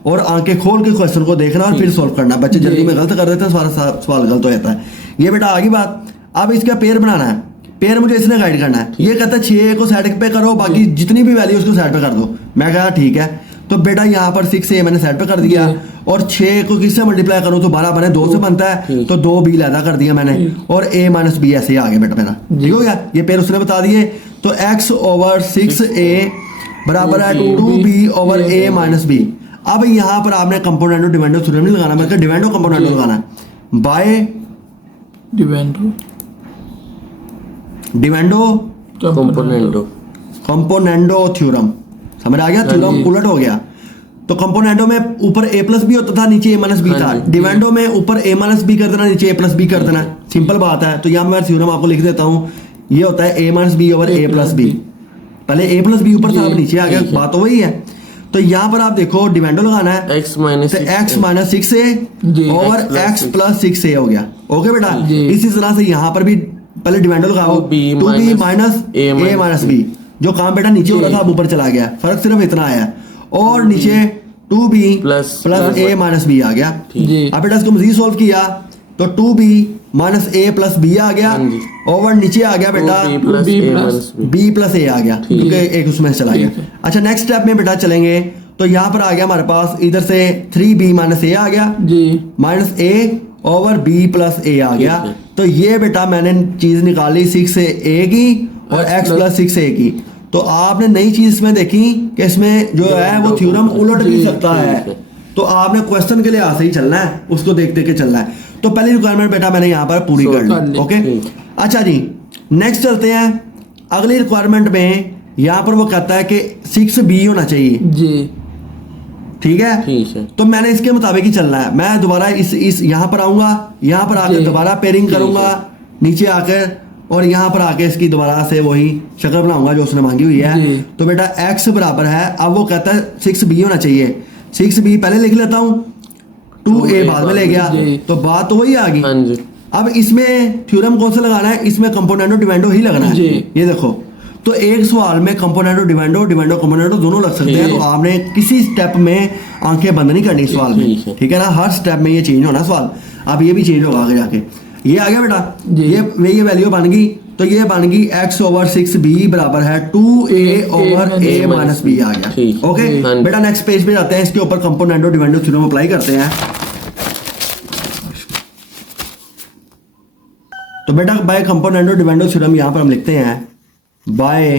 और आंखें खोल के क्वेश्चन को देखना और फिर सॉल्व करना। बच्चे जल्दी में गलत कर देते हैं, सारा सवाल गलत हो जाता है। ये बेटा आगे बात। अब इसका पेयर बनाना है, पेयर मुझे इसने गाइड करना है। ये कहता है 6 को साइड पे करो, बाकी जितनी भी वैल्यू उसको साइड पे कर दो। मैं कहा ठीक है। तो बेटा यहाँ पर 6a मैंने साइड पे कर दिया, और 6 को किससे मल्टीप्लाई करूँ तो 12 बने 2 से बनता है, तो 2b लैदा कर दिया मैंने, और a माइनस बी ऐसे ही आ गया बेटा मेरा। ठीक हो गया? ये पेयर उसने बता दिए। तो x ओवर 6a बराबर है 2b over a minus B. अब यहाँ पर आपने कंपोनेंडो डिवेंडो थ्योरम नहीं लगाना, बल्कि डिवेंडो कंपोनेंडो लगाना है बाय डिवेंडो डिवेंडो कंपोनेंडो। Componendo theorem. समझ आ गया? थ्योरम उलट हो गया। तो कंपोनेंडो में ऊपर a प्लस बी होता था, नीचे a माइनस बी था। डिवेंडो में ऊपर a माइनस बी कर देना, नीचे a प्लस बी कर देना। सिंपल बात है। तो यहाँ मैं थ्योरम आपको लिख देता हूँ। ये होता है a minus B over a plus B. पहले a प्लस बी ऊपर था, अब नीचे आ गया, बात तो वही है। तो यहाँ पर आप देखो डिवेंडो लगाना है, x माइनस तो x माइनस 6a जी। ओवर x प्लस 6a हो गया। ओके बेटा? जी। इसी तरह से यहाँ पर भी पहले डिवेंडो लगाओ, 2b minus a minus b। जो काम बेटा नीचे हो रहा था अब ऊपर चला गया, फर्क सिर्फ इतना आया। और नीचे 2b plus a minus b आ गया। जी अब बेटा इसको मजीद सॉल्व किया तो 2b minus a plus b आ गया, हाँ जी। और नीचे आ गया बेटा b plus B a plus minus b। b plus a आ गया, क्योंकि एक उसमें से चला गया। अच्छा नेक्स्ट स्टेप में बेटा चलेंगे तो यहाँ पर आ गया हमारे पास इधर से 3b माइनस a आ गया, जी minus a over b plus a आ गया। ठीक है। तो ये बेटा मैंने चीज निकाली 6a की और x प्लस 6a की। तो आपने नई चीज इसमें देखी कि इसमें जो है वो थ्योरम उलट भी सकता है। ठीक है। तो आपने क्वेश्चन के लिए ऐसे ही चलना है, उसको देखते के चलना है। तो पहली रिक्वायरमेंट बेटा मैंने यहाँ पर पूरी कर कर ली। ली। ओके ठीक। अच्छा जी नेक्स्ट चलते हैं। अगली रिक्वायरमेंट में यहाँ पर वो कहता है कि 6b होना चाहिए। जी ठीक है? ठीक है। तो मैंने इसके मुताबिक ही चलना है। मैं दोबारा इस यहाँ पर आऊंगा, यहाँ पर आकर जी। दोबारा पेयरिंग ठीक करूंगा, नीचे आकर और यहाँ पर आके इसकी दोबारा से वही शक्ल बनाऊंगा जो उसने मांगी हुई जी। है। तो बेटा x बराबर है, अब वो कहता है 6b होना चाहिए। 6b पहले लिख लेता हूँ, 2a बाद में ले गया, जी। तो बात तो वही आ गई। हाँ जी। अब इसमें थ्योरम कौन सा लगाना है? इसमें कंपोनेंडो डिवेंडो ही लगना है। जी। ये देखो, तो एक सवाल में कंपोनेंटो डिवेंडो डिवेंडो कंपोनेंटो दोनों लग सकते हैं। ठीक तो है। आपने किसी स्टेप में आंखें बंद नहीं करनी सवाल में, ठीक है। ठीक है ना? हर स्टेप में ये चेंज होना सवाल। अब ये भी चेंज होगा आगे जाके। ये आ गया बेटा, जी। ये वैल्यू बन गई। तो ये बन गई x ओवर 6b बराबर है 2a over a minus b आ गया। ठीक। ओके हाँ जी। बेटा नेक्स्ट पेज पे जाते हैं, इसके ऊपर कंपोनेंटो डिविडेंडो थ्योरम अप्लाई करते हैं। तो बेटा बाय कंपोनेंटो डिविडेंडो थ्योरम यहां पर हम लिखते हैं बाय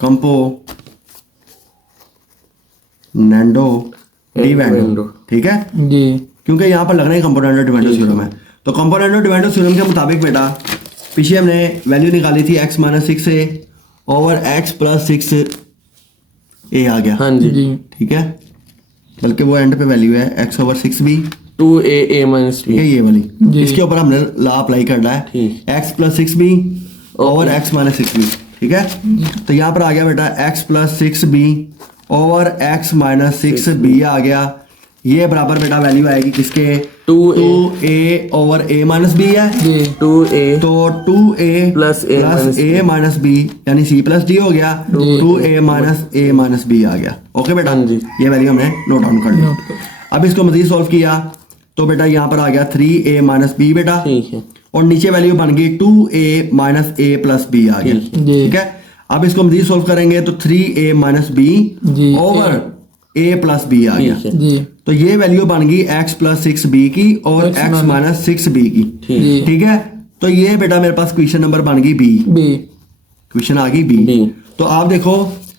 कंपोनेंटो डिविडेंडो, ठीक है, जी क्योंकि यहाँ पर लगना है कंपोनेंटो डिविडेंडो थ्योरम है। तो कंपोनेंटो डिविडेंडो थ्योरम के मुताबिक बेटा पीछे हमने वैल्यू निकाली थी x minus 6a over x plus 6a आ गया। हाँ जी। जी ठीक है, बल्कि वो एंड पे वैल्यू है x over 6b, 2a minus b। ये वाली, जी। इसके ऊपर हमने लॉ अप्लाई करना है ठीक। x plus 6b over x minus 6b, ठीक है। तो यहाँ पर आ गया बेटा x plus 6b over x minus 6b आ गया। ये बराबर बेटा वैल्यू आएगी किसके, 2a over a minus b है, जी 2a तो 2a plus a plus a minus b यानी c प्लस d हो गया, 2a minus a minus b आ गया। ओके बेटा, हाँ जी। ये वैल्यू हमने नोट डाउन कर ली। नोट कर। अब इसको मजीद सॉल्व किया तो बेटा यहाँ पर आ गया 3a माइनस b बेटा, ठीक है। और नीचे वैल्यू बन गई 2a minus a plus b आ गया। ठीक जी। ठीक है, अब इसको मजीद सॉल्व करेंगे तो 3a माइनस b जी। ओवर a प्लस b आ गया। ठीक है। जी तो ये वैल्यू बन गई x प्लस 6b की और X x माइनस 6b की। ठीक। जी ठीक है, तो ये बेटा मेरे पास क्वेश्चन नंबर बन गई b, बी क्वेश्चन आ गई b। B। तो आप देखो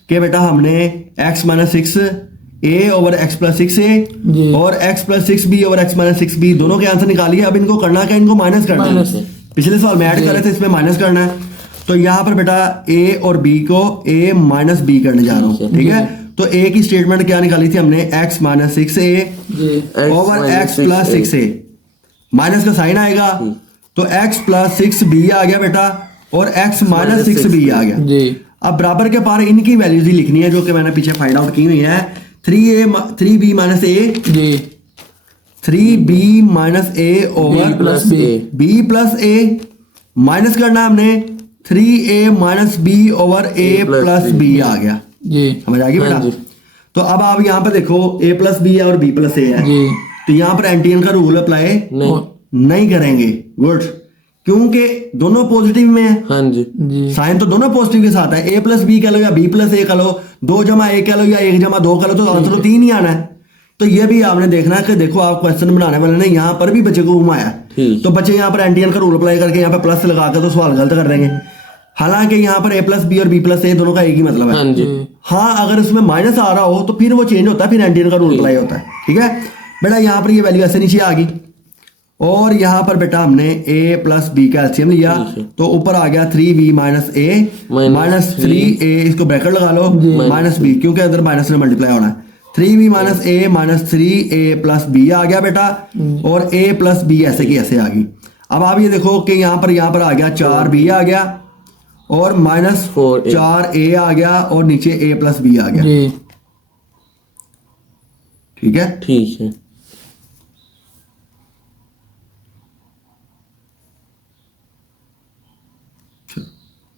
कि बेटा हमने x minus 6a over x plus 6a जी। और x plus 6b over x minus 6b दोनों के आंसर निकालिए। अब इनको करना क्या, इनको माइनस करना है। माइनस। पिछले सवाल में ऐड कर रहे थे, इसमें माइनस करना है। तो यहाँ पर बेटा a और b को a माइनस b करने जा रहा हूँ। ठीक है। ठीक है, तो a की स्टेटमेंट क्या निकाली थी हमने, x माइनस 6a जी over minus x plus 6a। 6a, minus का साइन आएगा तो x प्लस 6b आ गया बेटा और x माइनस 6b आ गया। जी अब बराबर के पार इनकी वैल्यूज ही लिखनी है जो कि मैंने पीछे फाइंड आउट की हुई है। 3b माइनस a, जी 3b minus a over plus b b plus a, minus करना हमने 3a minus b over a plus b आ गया। जी समझ आ गई बेटा। हाँ जी। तो अब आप यहाँ पर देखो a प्लस b है और b प्लस a है, जी तो यहाँ पर एंटीएन का रूल अप्लाई नहीं। नहीं करेंगे। गुड, क्योंकि दोनों पॉजिटिव में है, हाँ जी। जी साइन तो दोनों पॉजिटिव के साथ है। a प्लस बी कह लो या b प्लस ए कह लो, 2 जमा a कह लो या 1 जमा 2 कह लो, तो आंसर तो 3 ही आना है। तो ये भी आपने देखना है कि देखो आप क्वेश्चन बनाने वाले ने यहाँ पर भी बच्चे को घुमाया, ठीक। तो बच्चे यहाँ पर एंटीएन का रूल अप्लाई करके यहाँ पर प्लस लगा कर तो सवाल गलत कर देंगे। हालांकि यहाँ पर a प्लस बी और b प्लस ए दोनों का एक ही मतलब है। हाँ जी। हाँ, अगर उसमें माइनस आ रहा हो तो फिर वो चेंज होता है, फिर एंटीएन का रूल अप्लाई होता है। ठीक है बेटा, यहाँ पर ये वैल्यू ऐसे नीचे आ गई और यहाँ पर बेटा हमने a प्लस बी का एलसीएम लिया, ठीक है। तो ऊपर आ गया 3b minus a minus 3a, इसको ब्रैकेट लगा लो, माइनस b, क्योंकि अंदर माइनस में मल्टीप्लाई होना है। 3b minus a minus 3a plus b आ गया बेटा, और a प्लस b ऐसे की ऐसे आ गई। अब आप ये देखो कि यहाँ पर आ गया 4b आ गया और माइनस 4a 4a आ गया और नीचे a प्लस b आ गया। जी ठीक है, ठीक है।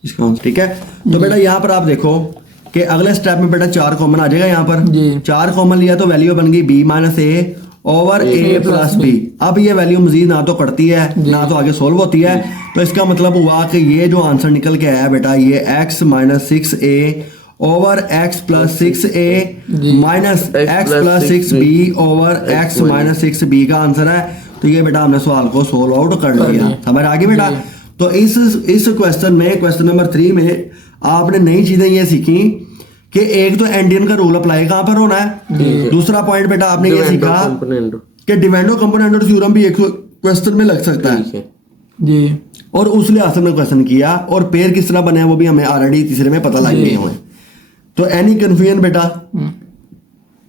इसका आंसर ठीक है। तो बेटा यहाँ पर आप देखो कि अगले स्टेप में बेटा 4 कॉमन आ जाएगा। यहाँ पर जी। 4 कॉमन लिया तो वैल्यू बन गई b minus a over a plus b। अब ये वैल्यू मजीद ना तो कटती है ना तो आगे सोल्व होती है, तो इसका मतलब हुआ कि ये जो आंसर निकल के आया बेटा, ये x minus 6a over x plus 6a minus x plus 6b over x minus 6b का आंसर है। तो ये बेटा हमने सवाल को सोल्व आउट कर लिया। समझ आ गई बेटा। तो इस क्वेश्चन में, क्वेश्चन नंबर 3 में आपने नई चीजें ये सीखी कि एक तो एंडियन का रूल अप्लाई कहाँ पर होना है, दूसरा पॉइंट बेटा आपने ये सीखा कंपोनेंट। कि डिवेंडो कंपोनेंटो थ्योरम भी एक क्वेश्चन में लग सकता है, ठीक है। जी और उस लिहाज से हमने क्वेश्चन किया, और पेयर किस तरह बने हैं वो भी हमें ऑलरेडी तीसरे में पता लग गए हुए। तो एनी कंफ्यूजन बेटा,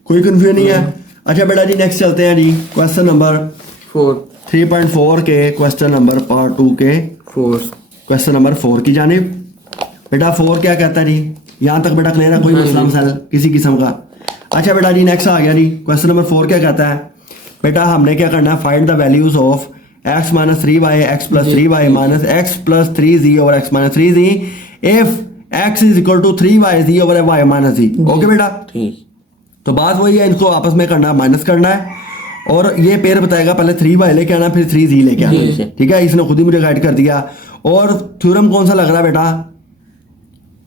कोई कंफ्यूजन नहीं है। अच्छा बेटा जी नेक्स्ट चलते हैं जी क्वेश्चन नंबर 4 3.4 के क्वेश्चन नंबर पार्ट 2 के 4 क्वेश्चन नंबर 4 की जानिब। बेटा 4 क्या कहता है जी, यहाँ तक बेटा क्लियर है, कोई मसला मसाइल किसी किस्म का। अच्छा बेटा जी नेक्स्ट आ गया जी क्वेश्चन नंबर 4 क्या कहता है बेटा, हमने क्या करना है, find the values of x minus 3y x plus 3y minus x plus 3z over x minus 3z if x is equal to 3yz over y minus z। Okay बेटा, ठीक। तो बात वही है, इनको आपस में करना है, माइनस करना है, और ये पेयर बताएगा पहले 3y लेके आना फिर 3z लेके आना, जी। ठीक है, इसने खुद ही मुझे गाइड कर दिया। और थ्योरम कौन सा लग रहा है बेटा,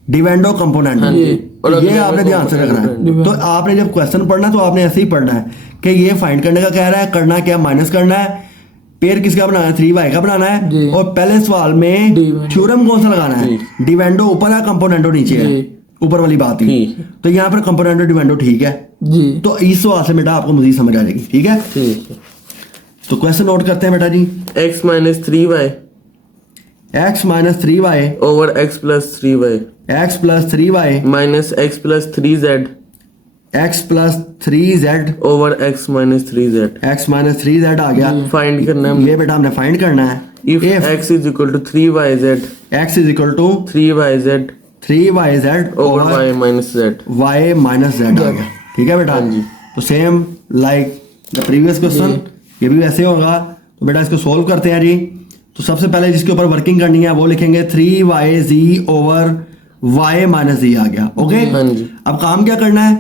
डिवेंडो कंपोनेंट, हाँ जी। और ये अगले आपने ध्यान से रखना है। डिवेंडो। तो आपने जब क्वेश्चन पढ़ना तो आपने ऐसे ही पढ़ना है कि ये फाइंड करने का कह रहा है, करना क्या, माइनस करना है, पेयर किसका बनाना है, 3y का बनाना है, जी। और पहले सवाल में डिवेंडो। थ्योरम कौन सा लगाना है, डिवेंडो ऊपर है कंपोनेंटो नीचे है, जी। ऊपर वाली बात ही। ठीक है। तो यहाँ पर कंपोनेंटो डिवेंडो ठीक है, जी तो इस सवाल से बेटा आपको मजीद समझ आ जाएगी, ठीक है। ठीक है। तो क्वेश्चन नोट करते हैं बेटा जी, x minus 3y x minus 3y over x plus 3y x plus 3y minus x plus 3z x plus 3z over x minus 3z x minus 3z आ गया। फाइंड करना है। ये बेटा हमने फाइंड करना है। If x is equal to 3yz x is equal to 3yz 3yz over over y minus z। y minus z आ गया, ठीक है बेटा। हाँ जी। तो same like the previous question ये भी वैसे होगा। तो बेटा इसको सोल्व करते हैं जी। तो सबसे पहले जिसके ऊपर वर्किंग करनी है वो लिखेंगे 3yz over y minus z आ गया, ओके। हाँ जी। अब काम क्या करना है,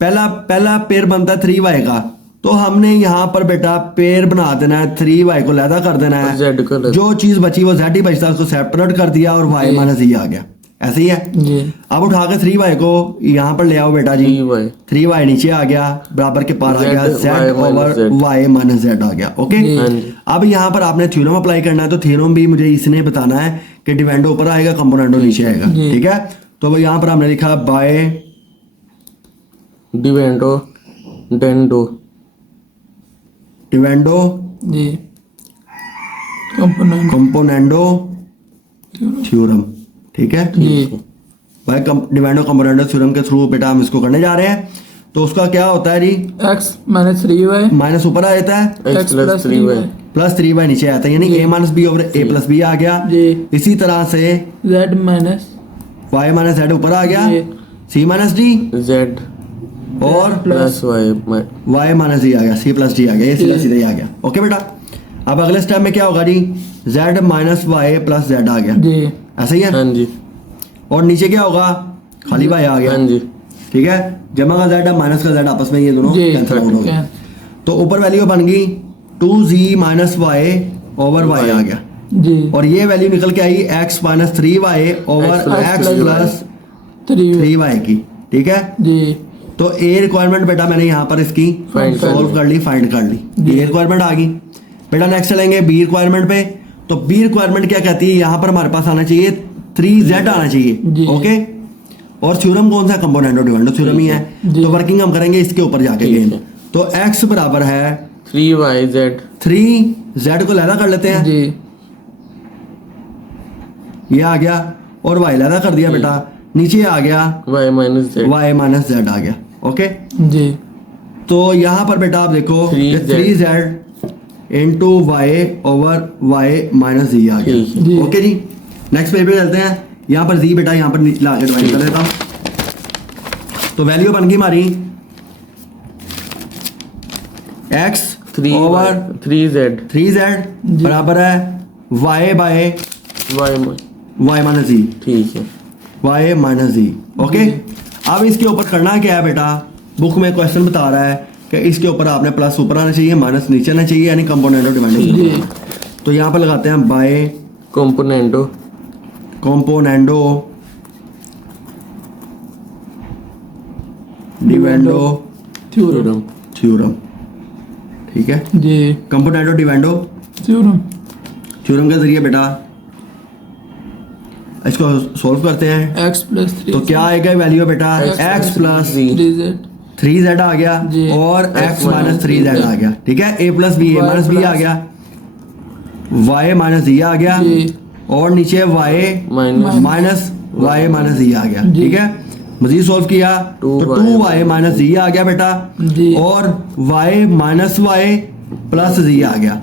पहला पेयर बनता है 3y का, तो हमने यहाँ पर बेटा पेयर बना देना है, 3y को लैदा कर देना है, z को लैदा। जो चीज बची वो z ही बचता है, उसको सेपरेट कर दिया और y माइनस z आ गया, ऐसे ही है। जी अब उठा के 3y को यहाँ पर ले आओ बेटा जी, 3y 3y नीचे आ गया, बराबर के पार आ Z, गया, z y over minus z। y minus z आ गया, ओके। हाँ जी। अब यहाँ पर आपने थ्योरम अप्लाई करना है, तो थ्योरम भी मुझे इसने बताना है कि डिवेंडो ऊपर आएगा, कंपोनेंडो नीचे आएगा, जी। ठीक है। तो यहाँ पर हमने लिखा बाय डिवेंडो डेंडो डिवेंडो जी कंपोनेंट कंपोनेंडो थ्योरम, ठीक है। जी बाय डिवेंडो कंपोनेंडो थ्योरम के थ्रू बेटा हम इसको करने जा रहे हैं। तो उसका क्या होता है जी, x माइनस 3y माइनस ऊपर आ जाता है, x plus 3y plus 3y नीचे आता है, यानी a minus B over a plus B आ गया। जी इसी तरह से z minus y minus z ऊपर आ गया, जी c माइनस डी z और plus y y minus D आ गया, c प्लस डी आ गया, ये सीधा सीधा ही आ गया, ओके बेटा। अब अगले स्टेप में क्या होगा जी, z minus y plus z आ गया, जी ऐसा ही है। हाँ जी। और नीचे क्या होगा, खाली y आ गया, हाँ जी। ठीक है। जमा का z माइनस का z आपस में ये दोनों जी कैंसिल आउट हो गए। कैन- तो ऊपर वैल्यू बन गई 2z minus y over y आ गया, जी और ये वैल्यू निकल के आई x minus 3y over X x plus plus 3 3y की, ठीक है। जी तो ए रिक्वायरमेंट बेटा मैंने यहाँ पर इसकी Find कर सॉल्व ली। कर ली, फाइंड कर ली, ये रिक्वायरमेंट आ गई बेटा। नेक्स्ट चलेंगे बी रिक्वायरमेंट पे। तो बी रिक्वायरमेंट क्या कहती है, यहाँ पर हमारे पास आना चाहिए 3z आना चाहिए, जी। ओके। और थ्योरम कौन सा, कंपोनेंडो डिवेंडो थ्योरम ही है। जी। तो वर्किंग हम करेंगे इसके ऊपर जाके ठीक गेम। है। तो x बराबर है 3yz 3z को लैदा कर लेते हैं, जी ये आ गया, और y लैदा कर दिया बेटा, नीचे आ गया y minus z y minus z आ गया, ओके। जी तो यहाँ पर बेटा आप देखो 3z 3z into Y over Y minus Z आ ठीक है। जी। गया, ओके जी। नेक्स्ट पेज पे चलते हैं। यहाँ पर जी बेटा यहाँ पर ला के डिवाइड कर देता हूँ। तो वैल्यू बन गई हमारी x 3 ओवर 3z 3z बराबर है y by y Y minus Z, ठीक है। y minus Z, okay. अब इसके ऊपर करना क्या है बेटा, बुक में क्वेश्चन बता रहा है कि इसके ऊपर आपने प्लस ऊपर आना चाहिए, माइनस नीचे आना चाहिए, यानी कंपोनेंट जी डिपेंडेंट। तो यहाँ पर लगाते हैं by componendo componendo dividendo theorem theorem, ठीक है। जी कंपोनेंटो डिवेंडो थ्योरम थ्योरम के जरिए बेटा इसको सॉल्व करते हैं। x प्लस 3 तो क्या आएगा वैल्यू बेटा, x प्लस 3z 3z आ गया जी। और x X minus minus 3z आ गया, ठीक है। a plus B, a Y minus B आ plus गया, y माइनस जी आ गया, जी और नीचे y minus minus y minus Z आ गया, जी। ठीक है। मजीद सॉल्व किया तो 2y माइनस जी आ गया बेटा, जी और y माइनस y प्लस जी आ गया।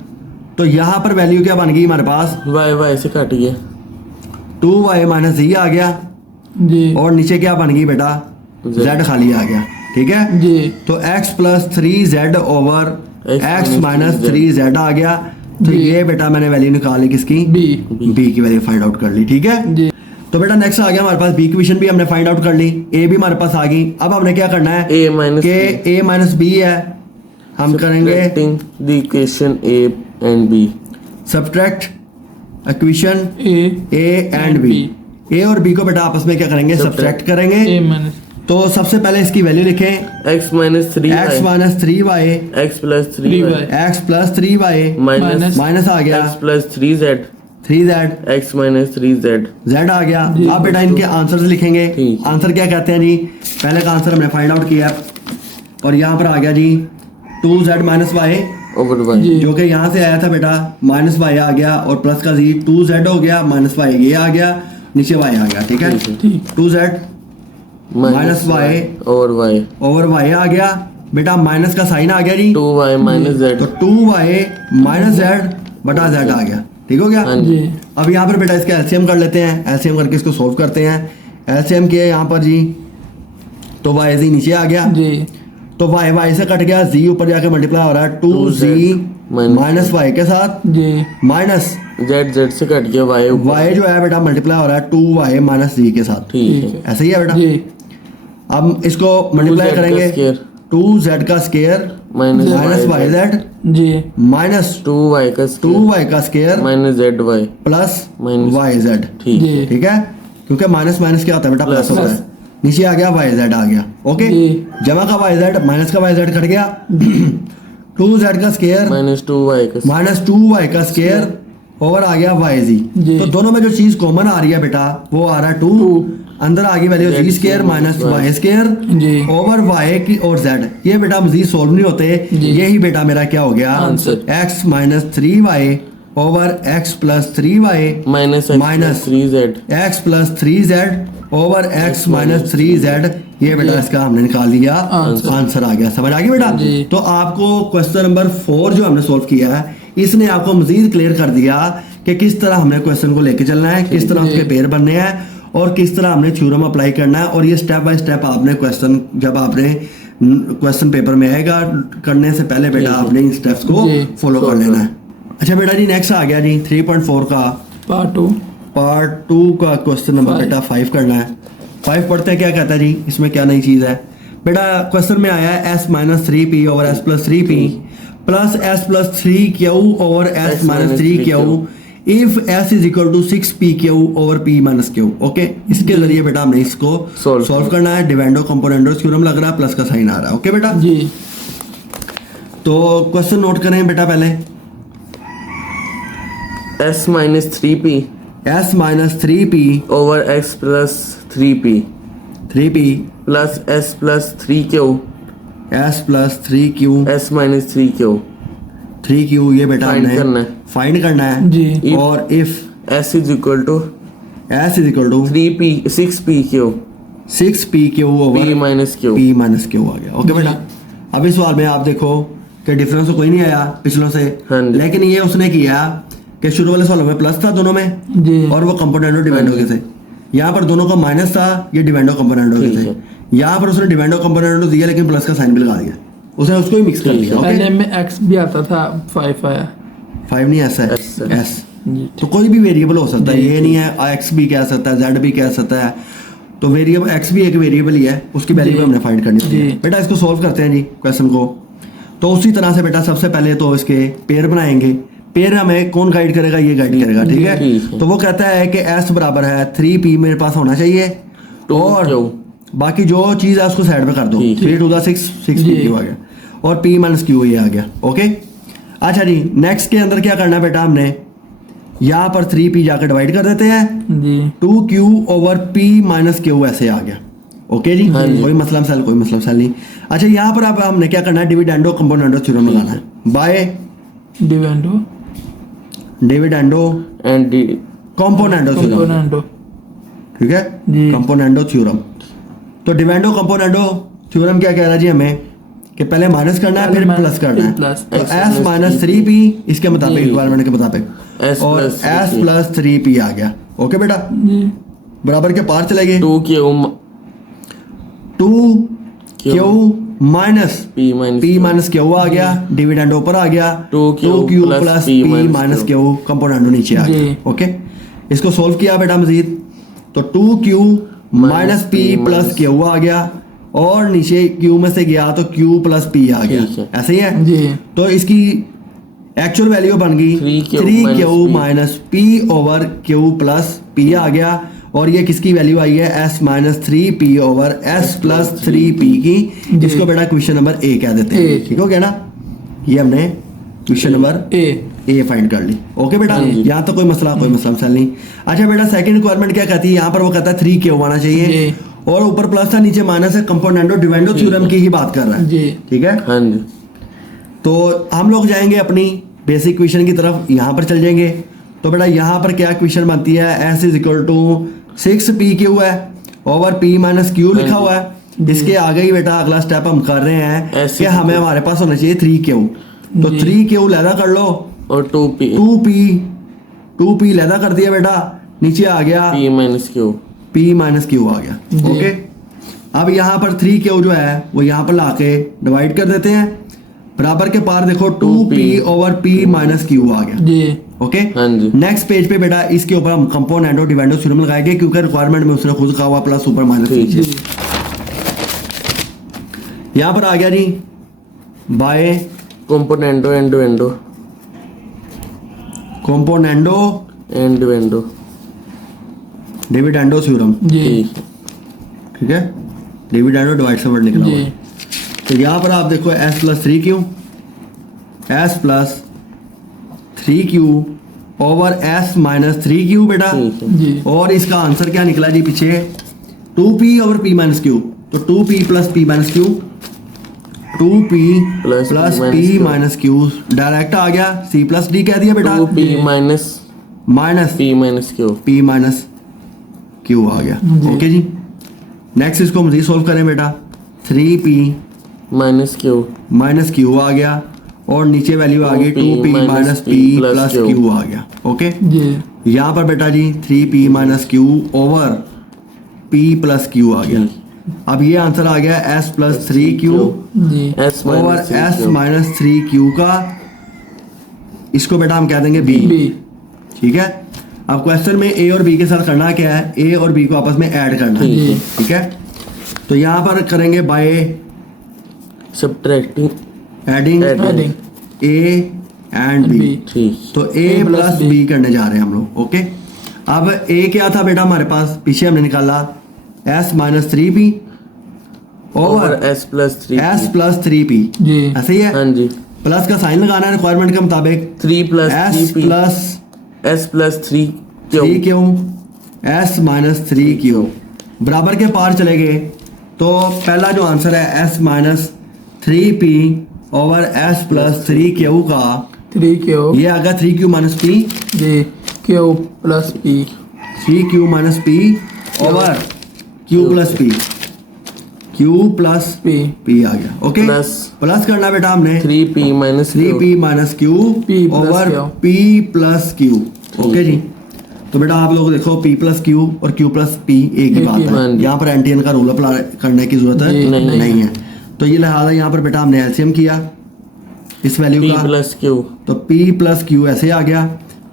तो यहाँ पर वैल्यू क्या बन गई हमारे पास, y से कट गया 2y माइनस जी आ गया, जी और नीचे क्या बन गई बेटा, Z। z खाली आ गया, ठीक है। जी तो x plus 3z over X x minus minus 3z आ गया। तो जी। ये बेटा मैंने वैल्यू निकाली किसकी, b b की वैल्यू फाइंड आउट कर ली, ठीक है। जी तो बेटा नेक्स्ट आ गया हमारे पास b इक्वेशन भी हमने फाइंड आउट कर ली, a भी हमारे पास आ गई। अब हमने क्या करना है a माइनस कि a माइनस बी है, हम करेंगे Subtracting the equation A and B. Subtract equation A A and B. A और बी को बेटा आपस में क्या करेंगे, सब्ट्रैक्ट करेंगे। A minus तो सबसे पहले इसकी वैल्यू लिखें, X minus 3y. x minus 3y, X plus 3y. 3y. x plus 3y Minus minus आ गया X plus 3z. 3z, X minus 3z. z आ गया। जी, अब बेटा इनके आंसर्स लिखेंगे। ठीक है। आंसर क्या कहते हैं जी, पहले का आंसर हमने फाइंड आउट किया और यहाँ पर आ गया जी 2z minus Y, Over y. जी जो कि यहाँ से आया था बेटा माइनस वाई आ गया और प्लस का जी 2z हो गया, माइनस वाई ये आ गया, नीचे वाई आ गया। ठीक है, ठीक है। ठीक 2z Minus y. Over y. Over Y आ गया बेटा, माइनस का साइन आ गया जी, 2y minus z. तो 2y माइनस जेड बटा जेड आ गया। ठीक हो गया। हाँ जी। जी अब यहाँ पर बेटा इसका एलसीएम कर लेते हैं, एलसीएम करके इसको सॉल्व करते हैं। एलसीएम किया यहाँ पर जी, तो वाई जी नीचे आ गया, जी तो वाई वाई से कट गया, जी ऊपर जाके मल्टीप्लाई हो रहा है 2z माइनस वाई के साथ, जी माइनस z से कट गया y ऊपर। वाई जो है बेटा मल्टीप्लाई हो रहा है 2y माइनस जी के साथ। ठीक है। ऐसा ही है बेटा। जी अब इसको मल्टीप्लाई 2z का करेंगे, square 2z का square minus minus Y Z जी माइनस 2y का स्क्वायर 2y का square minus zy plus minus Y Z. ठीक है। जी ठीक है, क्योंकि माइनस माइनस क्या होता है बेटा, प्लस प्लस। होता है। नीचे आ गया वाई जेड आ गया। ओके, जी। जमा का वाई जेड माइनस का वाई जेड कट गया, 2z का स्केयर माइनस 2y का माइनस 2y का स्केयर ओवर आ गया वाई जी। जी। तो दोनों में जो चीज कॉमन आ रही है बेटा वो आ रहा है 2, अंदर आ गई वैल्यू जी स्केयर माइनस वाई स्केयर जी ओवर वाई की और जेड। ये बेटा मजीद सोल्व नहीं होते, जी। यही बेटा मेरा क्या हो गया, answer. x minus 3y over x plus 3y minus minus 3z x plus 3z over x minus 3z। ये बेटा इसका हमने निकाल दिया, आंसर। आंसर आ गया। समझ आ गई बेटा। जी। तो आपको क्वेश्चन नंबर 4 जो हमने सोल्व किया है, इसने आपको मजीद क्लियर कर दिया कि किस तरह हमने क्वेश्चन को लेके चलना है, किस तरह जी। उसके पेयर बनने हैं और किस तरह हमने थ्योरम अप्लाई करना है। और ये स्टेप बाय स्टेप आपने क्वेश्चन जब आपने क्वेश्चन पेपर में आएगा करने से पहले बेटा आपने इन स्टेप्स को जी। फॉलो कर लेना है। अच्छा बेटा जी, नेक्स्ट आ गया जी 3.4 का पार्ट 2 का क्वेश्चन नंबर 5 बेटा 5 करना है। 5 पढ़ते हैं क्या कहता है जी, इसमें क्या नई चीज है बेटा। क्वेश्चन में आया है s minus 3p over s plus 3p plus s plus 3q over s minus 3q if s is equal to 6pq over p minus q। Okay, इसके जरिए बेटा हमने इसको Solve सॉल्व करना है। डिवेंडो कंपोनेंडो थ्योरम लग रहा है, प्लस का साइन आ रहा है। ओके बेटा, जी तो क्वेश्चन नोट करें बेटा पहले। s minus 3p s minus 3p over x plus 3p 3p plus s plus 3q s plus 3q s minus 3q 3q ये बेटा Find हमने करना है। फाइंड करना है। जी If- और if s is equal to s is equal to 3p 6pq 6pq over p minus q p minus q आ गया। ओके बेटा, अब इस सवाल में आप देखो कि डिफरेंस तो कोई नहीं आया पिछलों से, हाँ जी। लेकिन ये उसने किया कि शुरू वाले सवालों में प्लस था दोनों में जी और वो कंपोनेंडो डिवेंडो के थे। यहाँ पर दोनों का माइनस था, ये डिवेंडो कंपोनेंडो के ठीक थे। है। यहाँ पर उसने डिवेंडो कंपोनेंडो दिया लेकिन प्लस का साइन भी लगा दिया, उसने उसको ही मिक्स कर ठीक दिया। है। ओके, पहले में x भी आता था 5 आया 5 नहीं ऐसा है, S है। s जी तो कोई भी वेरिएबल हो सकता है, जी, ये नहीं है एक्स भी कह सकता है, जेड भी कह सकता है। तो वेरिएबल एक्स भी एक वेरिएबल ही है, उसकी वैल्यू जी, हमने फाइंड करनी होती है। जी। बेटा इसको सॉल्व करते हैं जी क्वेश्चन को। तो उसी तरह से बेटा सबसे पहले तो इसके पेयर बनाएंगे। पेयर हमें कौन गाइड करेगा, ये गाइड करेगा। ठीक ठीक है, है। तो वो कहता है कि s बराबर है 3p मेरे पास होना चाहिए 2q और बाकी जो चीज़ है उसको साइड पे कर दो। ठीक। 3 टू द 6 6p जी। आ गया और p माइनस q ये आ गया। ओके, अच्छा जी, नेक्स्ट के अंदर क्या करना है बेटा, हमने यहाँ पर 3p जाकर डिवाइड कर देते हैं, जी 2q over p minus q ऐसे आ गया। ओके जी, हाँ जी। कोई मसला मसाइल कोई मसला मसाइल नहीं। अच्छा, यहाँ पर अब हमने क्या करना है, डिविडेंडो कंपोनेंडो थ्योरम लगाना है by dividendo dividendo and componendo theorem. Componendo ठीक है, जी। Componendo theorem. तो डिवेंडो कंपोनेंडो थ्योरम क्या कह रहा है जी हमें कि पहले माइनस करना है फिर पहले प्लस करना है। फिर प्लस। तो X s माइनस 3p इसके मुताबिक, जी। रिक्वायरमेंट के मुताबिक, S और plus s 3p plus 3p आ गया। ओके बेटा, जी बराबर के पार चले गए। 2q 2q minus p minus p minus q आ गया, डिविडेंड ऊपर आ गया, 2q plus p p minus minus q। q componendo नीचे आ गया। जी। ओके, इसको सोल्व किया बेटा मजीद, तो 2q minus p plus q आ गया और नीचे क्यू में से गया तो क्यू प्लस पी आ गया, ठीक है। ऐसे ही है। जी तो इसकी एक्चुअल वैल्यू बन गई 3Q 3Q minus P over Q plus P आ गया। और ये किसकी वैल्यू आई है, S minus 3P over S plus 3P की। इसको बेटा क्वेश्चन नंबर ए कह देते हैं, A। ठीक हो गया ना। ये हमने क्वेश्चन नंबर ए फाइंड कर ली। ओके बेटा, जी। यहाँ तो कोई मसला नहीं। अच्छा बेटा, सेकंड रिक्वायरमेंट क्या कहती है, यहाँ पर वो कहता है 3Q आना चाहिए जी। और ऊपर प्लस था नीचे माइनस है, कंपोनेंडो डिवेंडो थ्योरम की ही बात कर रहा है, जी ठीक है। हाँ जी तो हम लोग जाएंगे अपनी बेसिक क्वेश्चन की तरफ, यहाँ पर चल जाएंगे। तो बेटा यहाँ पर क्या क्वेश्चन बनती है, S is equal to 6PQ है ओवर P माइनस क्यू लिखा हुआ है। इसके आगे ही बेटा अगला स्टेप हम कर रहे हैं ऐसे कि हमें हमारे पास होना चाहिए 3Q। तो जी। 3Q लैदा कर लो, और 2P 2P लैदा कर दिया बेटा, नीचे आ गया P minus Q P minus Q आ गया। जी। ओके, अब यहाँ पर 3Q जो है वो यहाँ पर लाके डिवाइड कर देते हैं, बराबर के पार देखो 2P over P minus Q आ गया। जी ओके, हाँ जी नेक्स्ट पेज पे बेटा इसके ऊपर हम कंपोनेंडो डिवेंडो थ्योरम लगाएंगे, क्योंकि रिक्वायरमेंट में उसने खुद कहा हुआ प्लस ऊपर माइनस ठीक। नीचे। जी यहाँ पर आ गया जी by componendo and componendo and dividendo theorem, जी ठीक है ठीक है। डिविडेंडो डिवाइड से वर्ड निकला हुआ जी है। तो यहाँ पर आप देखो s plus 3Q, s plus 3Q over s minus 3Q बेटा। ठीक है जी और इसका आंसर क्या निकला जी पीछे, 2P over P minus Q. तो 2P plus P minus Q, 2P plus plus P P minus minus Q direct आ गया, C प्लस D कह दिया बेटा, 2P minus minus P minus Q P minus Q आ गया। जी। ओके जी, नेक्स्ट इसको मजीद सोल्व करें बेटा, 3P minus Q minus Q आ गया और नीचे वैल्यू आ गई 2P minus P plus Q आ गया। ओके, जी यहाँ पर बेटा जी 3P minus Q over P plus Q आ गया। अब ये आंसर आ गया s प्लस 3Q जी S over minus s minus 3Q का, इसको बेटा हम कह देंगे B, बी ठीक है। अब क्वेश्चन में A और B के साथ करना क्या है, A और B को आपस में ऐड करना है, ठीक है। ठीक है। तो यहाँ पर करेंगे by subtracting adding adding A and B। B ठीक तो A A plus plus B B करने जा रहे हैं हम लोग। ओके, अब A क्या था बेटा हमारे पास, पीछे हमने निकाला s minus 3P over over S plus 3 s plus 3P, जी ऐसे ही है। हाँ जी प्लस का साइन लगाना है रिक्वायरमेंट के मुताबिक, 3 plus s 3P plus S plus 3 3Q s minus 3Q बराबर के पार चले गए। तो पहला जो आंसर है s minus 3P over s plus 3Q का, 3Q ये आ गया 3Q माइनस P, जी Q plus P 3Q minus P over Q plus P, Q plus P P आ गया। ओके, प्लस प्लस करना बेटा हमने 3P minus 3P minus Q P plus over Q। P plus Q। Okay जी, तो बेटा आप लोग देखो P प्लस Q और Q प्लस P एक ही बात हाँ है, जी। यहाँ पर एंटीएन का रूल अप्लाई करने की जरूरत है जी, नहीं है। तो ये लिहाजा यहाँ पर बेटा हमने एलसीएम किया इस वैल्यू P का, प्लस Q तो P प्लस Q ऐसे आ गया।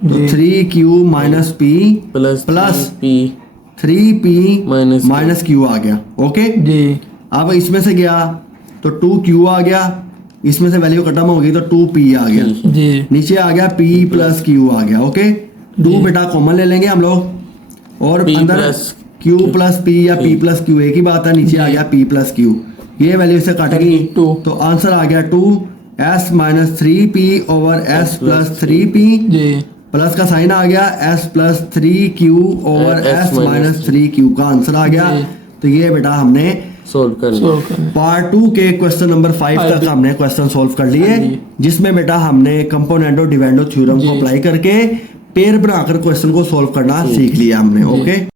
तो जी। 3Q minus P plus plus 3P 3P minus minus Q आ गया। ओके, जी अब इसमें से गया तो 2Q आ गया, इसमें से वैल्यू खत्म हो गई तो 2P आ गया, ठीक है जी नीचे आ गया P प्लस Q आ गया। ओके, 2 बेटा कॉमन ले लेंगे हम लोग और P अंदर प्लस Q प्लस P या P प्लस Q एक ही बात है, नीचे आ गया P प्लस Q, ये वैल्यू से कट गई 2 तो आंसर आ गया 2 s minus 3P over s plus 3P जी प्लस का साइन आ गया s plus 3Q over S s minus 3Q का आंसर आ गया। जी। तो ये बेटा हमने सोल्व कर लिया सोल्व करना पार्ट 2 के क्वेश्चन नंबर 5 तक हमने क्वेश्चन सॉल्व कर लिए, हाँ जी। जिसमें बेटा हमने कंपोनेंडो डिवेंडो थ्योरम को जी। अप्लाई करके पेयर बनाकर क्वेश्चन को सॉल्व करना सीख लिया हमने। जी। ओके।